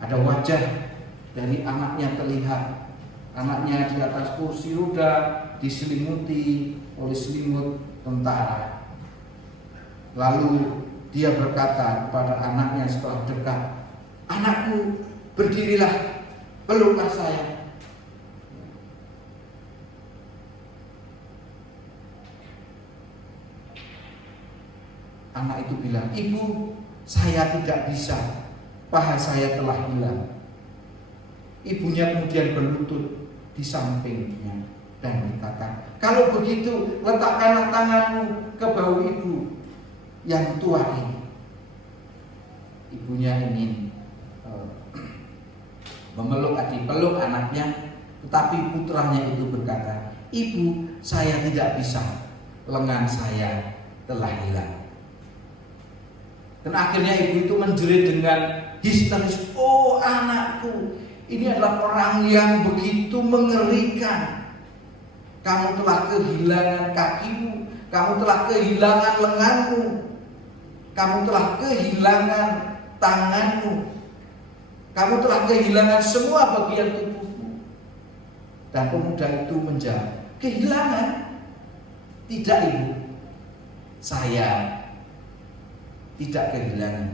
Ada wajah dari anaknya terlihat. Anaknya di atas kursi roda diselimuti oleh selimut tentara. Lalu dia berkata kepada anaknya setelah dekat, "Anakku, berdirilah, peluklah saya." Anak itu bilang, "Ibu, saya tidak bisa, paha saya telah hilang." Ibunya kemudian berlutut di sampingnya dan berkata, "Kalau begitu, letakkanlah tanganmu ke bahu ibu yang tua ini." Ibunya ingin peluk anaknya, tetapi putranya itu berkata, "Ibu, saya tidak bisa, lengan saya telah hilang." Dan akhirnya ibu itu menjerit dengan histeris, "Oh anakku, ini adalah perang yang begitu mengerikan. Kamu telah kehilangan kakimu, kamu telah kehilangan lenganmu, kamu telah kehilangan tanganmu, kamu telah kehilangan semua bagian tubuhmu." Dan pemuda itu menjawab, "Kehilangan? Tidak, ibu, saya tidak kehilangan.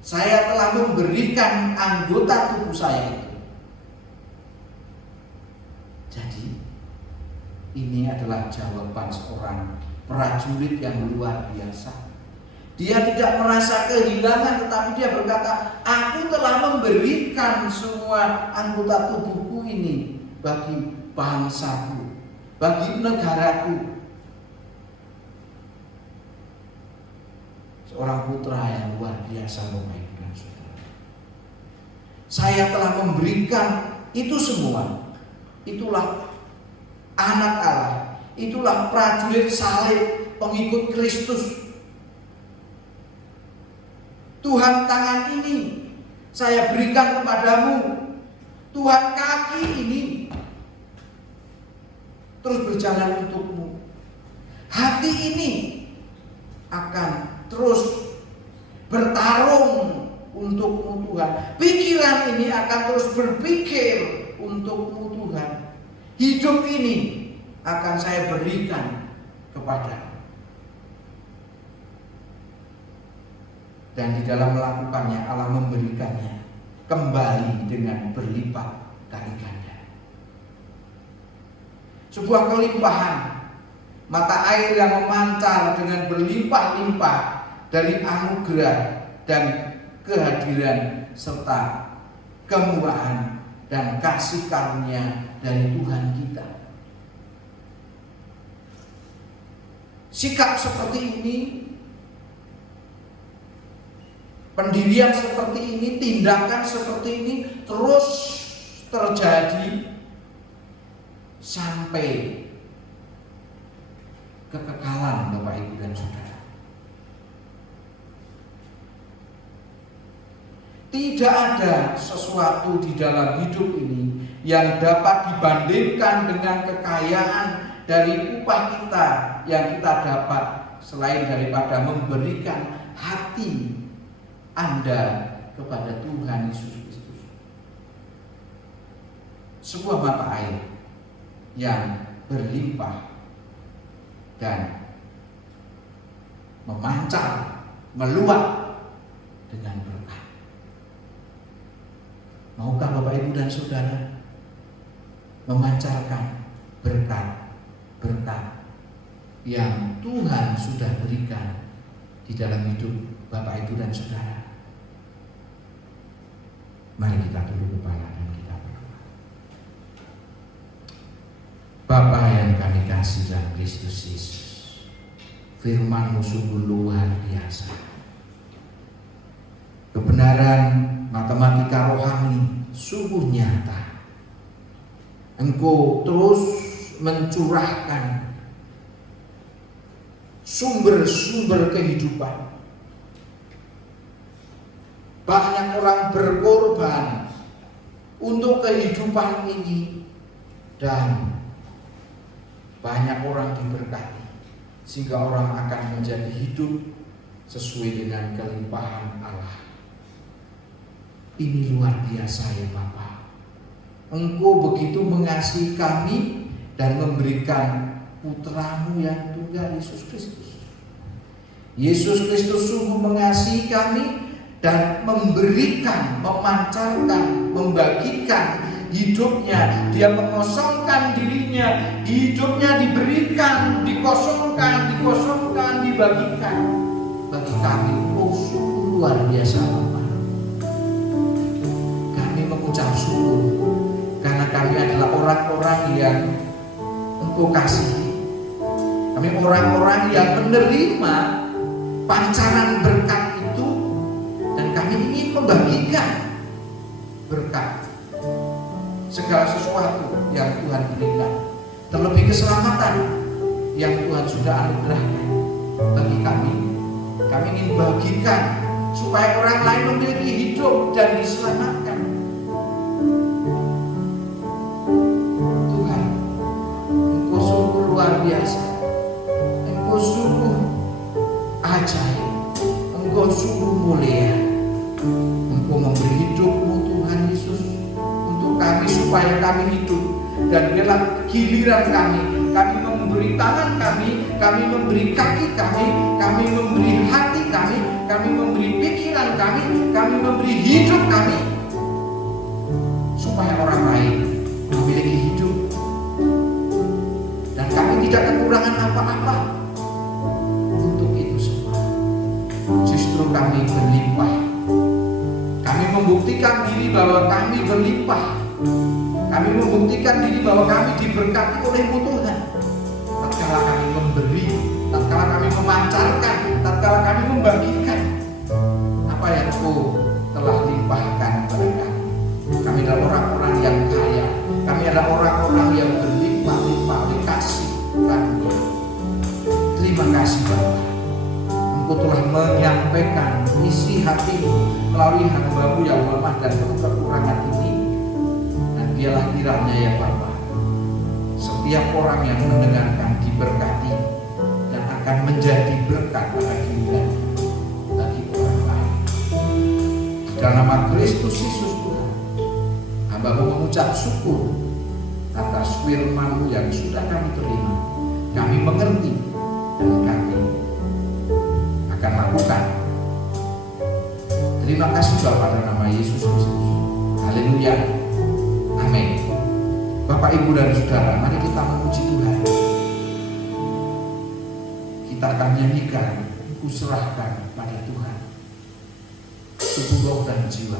Saya telah memberikan anggota tubuh saya itu." Jadi ini adalah jawaban seorang prajurit yang luar biasa. Dia tidak merasa kehilangan, tetapi dia berkata, "Aku telah memberikan semua anggota tubuhku ini bagi bangsaku, bagi negaraku." Seorang putra yang luar biasa, Bapak Ibu dan Saudara. Saya telah memberikan itu semua. Itulah anak Allah, itulah prajurit salib, pengikut Kristus. Tuhan, tangan ini saya berikan kepadamu. Tuhan, kaki ini terus berjalan untukmu. Hati ini akan terus bertarung untukmu Tuhan. Pikiran ini akan terus berpikir untukmu Tuhan. Hidup ini akan saya berikan kepadamu. Dan di dalam melakukannya, Allah memberikannya kembali dengan berlipat kali ganda. Sebuah kelimpahan mata air yang memancar dengan berlimpah-limpah dari anugerah dan kehadiran serta kemurahan dan kasih karunia dari Tuhan kita. Sikap seperti ini, pendirian seperti ini, tindakan seperti ini terus terjadi sampai kekekalan Bapak Ibu dan Saudara. Tidak ada sesuatu di dalam hidup ini yang dapat dibandingkan dengan kekayaan dari upah kita yang kita dapat selain daripada memberikan hati Anda kepada Tuhan Yesus Kristus. Sebuah mata air yang berlimpah dan memancar, meluap dengan berkat. Maukah Bapak Ibu dan Saudara memancarkan berkat-berkat yang Tuhan sudah berikan di dalam hidup Bapak Ibu dan Saudara? Mari kita tunduk kepala dan kita berdoa. Bapa yang kami kasih dalam Kristus Yesus, firman-Mu sungguh luar biasa. Kebenaran matematika rohani sungguh nyata. Engkau terus mencurahkan sumber-sumber kehidupan. Banyak orang berkorban untuk kehidupan ini dan banyak orang diberkati sehingga orang akan menjadi hidup sesuai dengan kelimpahan Allah. Ini luar biasa ya Bapa. Engkau begitu mengasihi kami dan memberikan putra-Mu yang tunggal Yesus Kristus. Yesus Kristus sungguh mengasihi kami dan memberikan, memancarkan, membagikan hidupnya. Dia mengosongkan dirinya, hidupnya diberikan, dikosongkan, dibagikan bagi kami. Oh, sungguh luar biasa Bapa. Kami mengucap syukur karena kami adalah orang-orang yang Engkau kasihi. Kami orang-orang yang menerima pancaran berkat itu dan kami ingin membagikan berkat segala sesuatu yang Tuhan berikan, terlebih keselamatan yang Tuhan sudah anugerahkan bagi kami. Kami ingin bagikan supaya orang lain memiliki hidup dan diselamatkan. Tuhan, Engkau sungguh luar biasa. Engkau sungguh ajaib. Engkau sungguh mulia. Engkau memberi hidup-Mu Tuhan Yesus untuk kami supaya kami hidup. Dan biarlah giliran kami memberi tangan kami memberi kaki kami memberi hati kami memberi pikiran kami memberi hidup kami supaya orang lain memiliki hidup dan kami tidak kekurangan apa-apa. Untuk itu semua justru kami berlimpah. Kami membuktikan diri bahwa kami berlimpah. Kami membuktikan diri bahwa kami diberkati oleh-Mu Tuhan. Tatkala kami memberi, tatkala kami memancarkan, tatkala kami membagikan apa yang Engkau telah limpahkan kepada kami. Kami adalah orang-orang yang kaya. Kami adalah orang-orang yang berlimpah-limpah oleh kasih karunia. Terima kasih Bapa. Engkau telah menyampaikan isi hati-Mu melalui hamba-Mu yang lemah dan penuh kekurangan ini. Dan biarlah kiranya ya Bapa, setiap orang yang mendengarkan diberkati dan akan menjadi berkat pada giliran bagi orang lain. Di dalam nama Kristus Yesus Tuhan, hamba-Mu mengucap syukur atas firman-Mu yang sudah kami terima. Kami mengerti dan kami akan lakukan. Terima kasih Bapa dalam nama Yesus Kristus. Haleluya. Amin. Bapak, Ibu dan Saudara, mari kita memuji Tuhan. kita akan nyanyikan, ku serahkan pada Tuhan tubuh, roh, dan jiwa.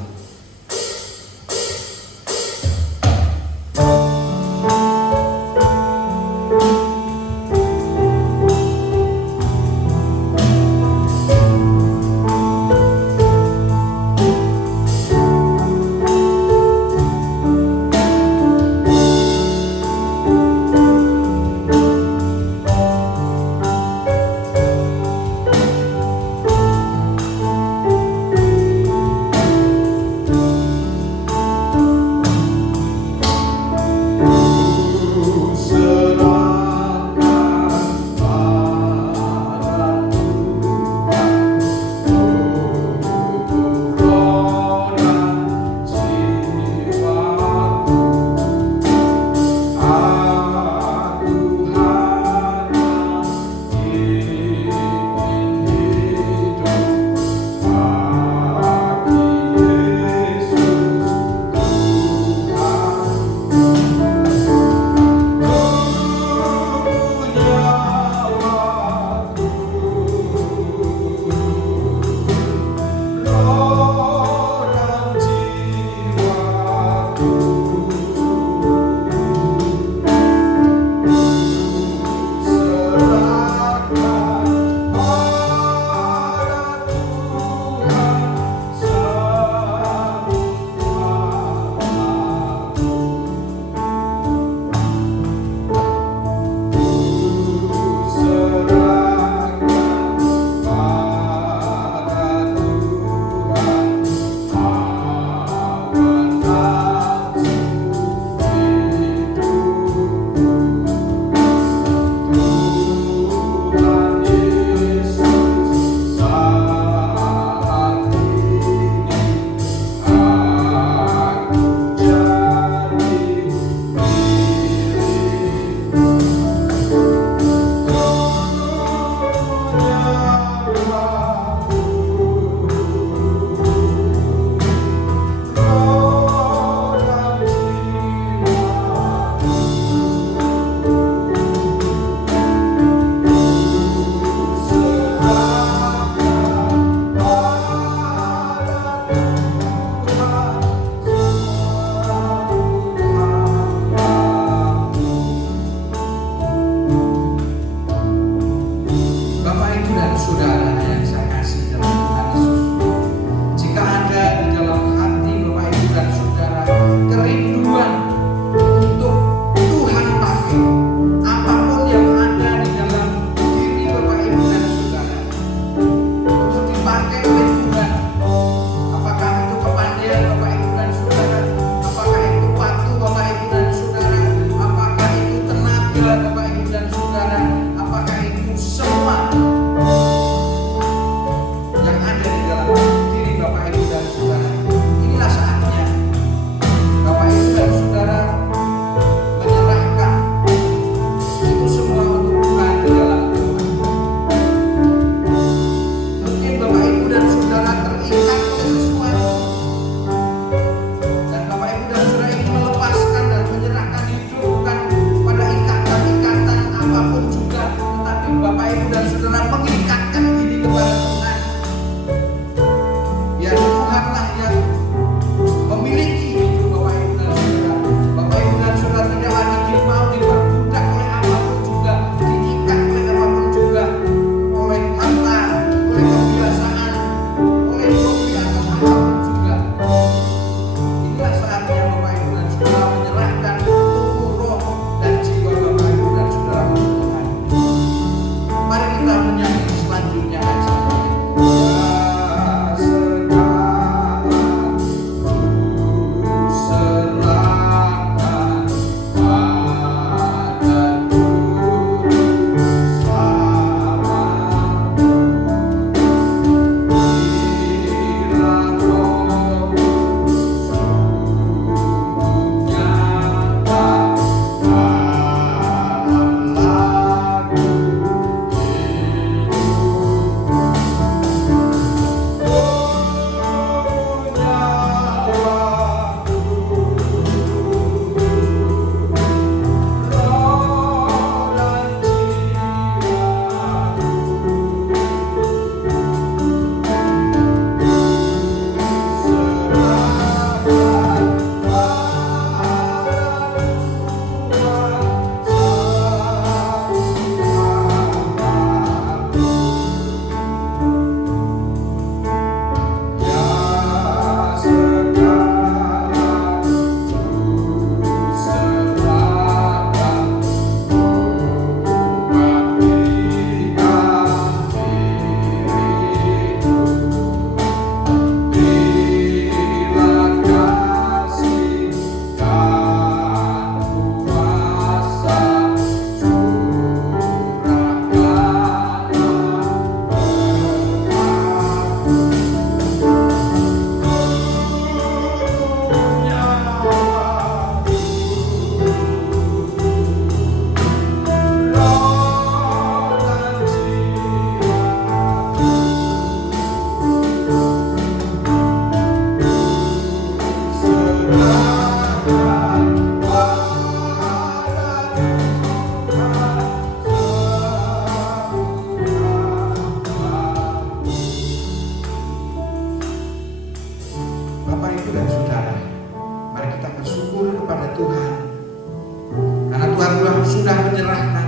sudah menyerahkan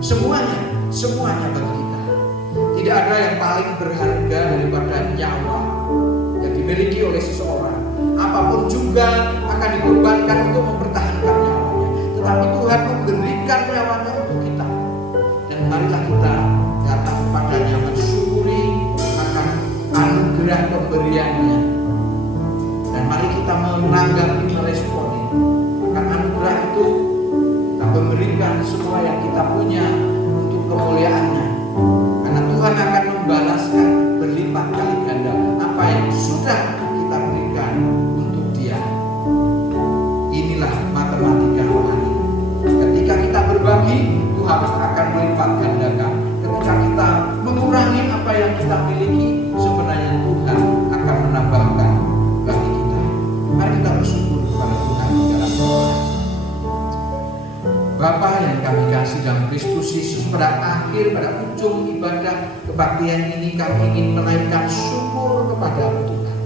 semuanya bagi kita. Tidak ada yang paling berharga daripada nyawa yang dimiliki oleh seseorang. Apapun juga akan dikorbankan untuk mempertahankan nyawanya. Tetapi Tuhan memberikan nyawanya untuk kita. Dan marilah kita datang kepadanya mensyukuri akan anugerah pemberiannya. Dan mari kita menanggapi, meresponi akan anugerah itu. Kita memberikan semua yang kita punya untuk kemuliaan-Nya. Karena Tuhan akan membalaskan berlipat kali ganda apa yang sudah kita berikan untuk Dia. Inilah matematika rohani. Ketika kita berbagi, Tuhan akan melipat gandakan. Ketika kita mengurangi apa yang kita miliki, sebenarnya Tuhan akan menambahkan bagi kita. Mari kita bersyukur kepada Tuhan di dalam doa. Bapa yang kami kasih dalam Kristus Yesus, pada ujung ibadah kebaktian ini kami ingin menaikkan syukur kepada Tuhan.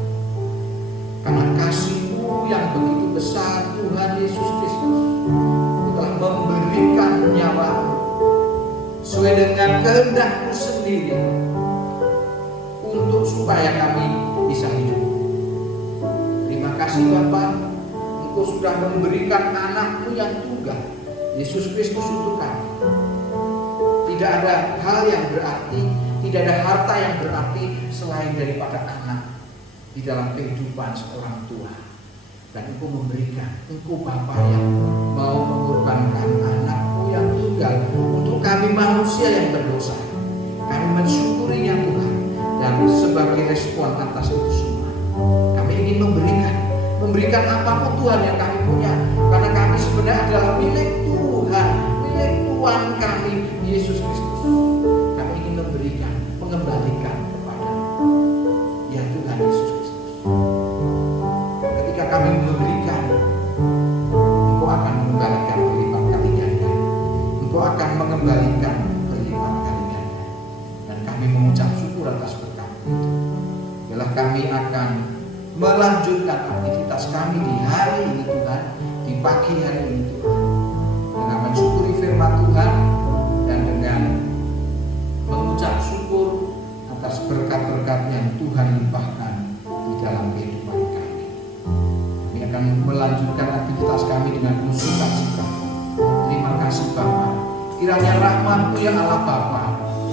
Karena kasih-Mu yang begitu besar, Tuhan Yesus Kristus, telah memberikan nyawa-Mu sesuai dengan kehendak-Mu sendiri untuk supaya kami bisa hidup. Terima kasih Bapa, Engkau sudah memberikan anak-Mu yang tunggal, Yesus Kristus untuk kami. Tidak ada hal yang berarti, tidak ada harta yang berarti selain daripada anak di dalam kehidupan seorang tua. Dan Engkau memberikan, Engkau Bapa yang mau mengorbankan anak-Mu yang tunggal untuk kami manusia yang berdosa. Kami mensyukurinya Tuhan, dan sebagai respon atas itu semua, kami ingin memberikan apapun Tuhan yang kami punya, karena kami sebenarnya adalah milik Tuhan, milik Tuhan kami Yesus Kristus. Kami ingin mengembalikan kepada ya Tuhan Yesus Kristus. Ketika kami memberikan, Engkau akan mengembalikan berlipat kali ganda. Engkau akan mengembalikan berlipat kali ganda. Dan kami mengucap syukur atas berkat itu. Biarlah kami akan melanjutkan aktivitas kami di hari ini Tuhan, di pagi hari ini Tuhan, dengan mensyukuri firman Tuhan dan dengan mengucap syukur atas berkat-berkat yang Tuhan limpahkan di dalam kehidupan kami. Kami akan melanjutkan aktivitas kami dengan sukacita. Terima kasih Bapa. Kiranya rahmat-Mu ya Allah Bapa,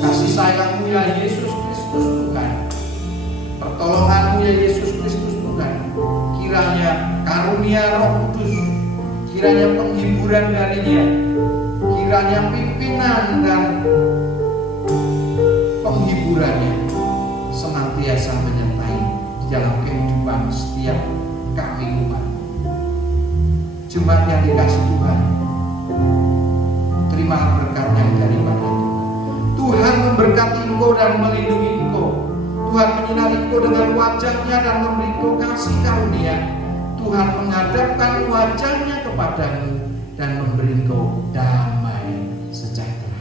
kasih sayang-Mu ya Yesus Kristus Tuhan, pertolongan-Mu ya Yesus Kristus Tuhan, kiranya karunia Roh Kudus, kiranya penghiburan darinya, kiranya pimpinan dan penghiburannya senantiasa menyertai di dalam kehidupan setiap kami umat. Jemaat yang dikasih Tuhan, terima berkatnya daripada Tuhan. Tuhan memberkati engkau dan melindungi engkau. Tuhan menyinari engkau dengan wajah-Nya dan memberi engkau kasih karunia. Tuhan menghadapkan wajah-Nya kepadamu dan memberi engkau damai sejahtera.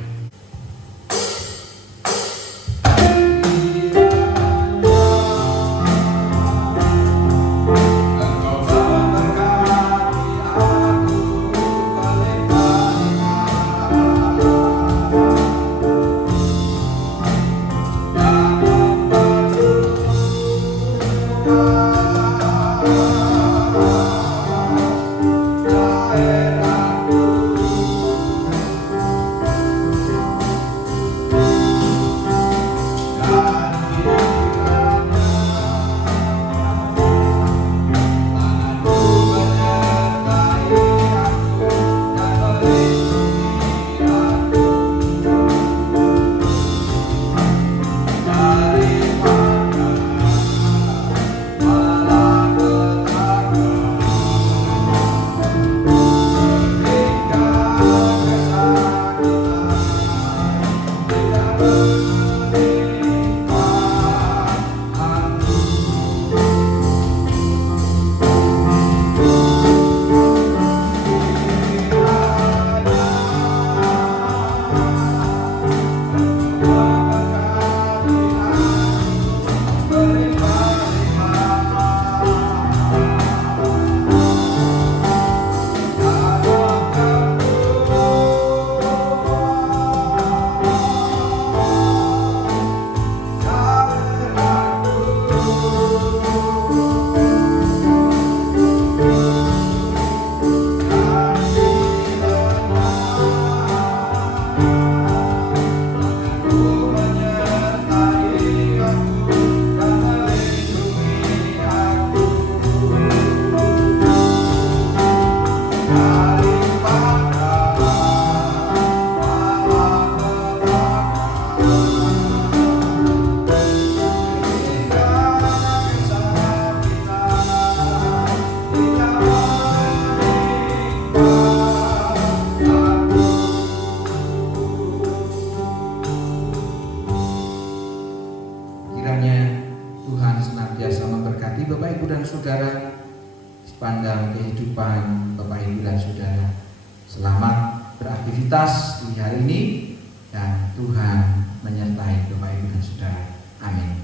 senantiasa memberkati Bapak Ibu dan Saudara sepanjang kehidupan Bapak Ibu dan Saudara. Selamat beraktivitas di hari ini dan Tuhan menyertai Bapak Ibu dan Saudara. Amin.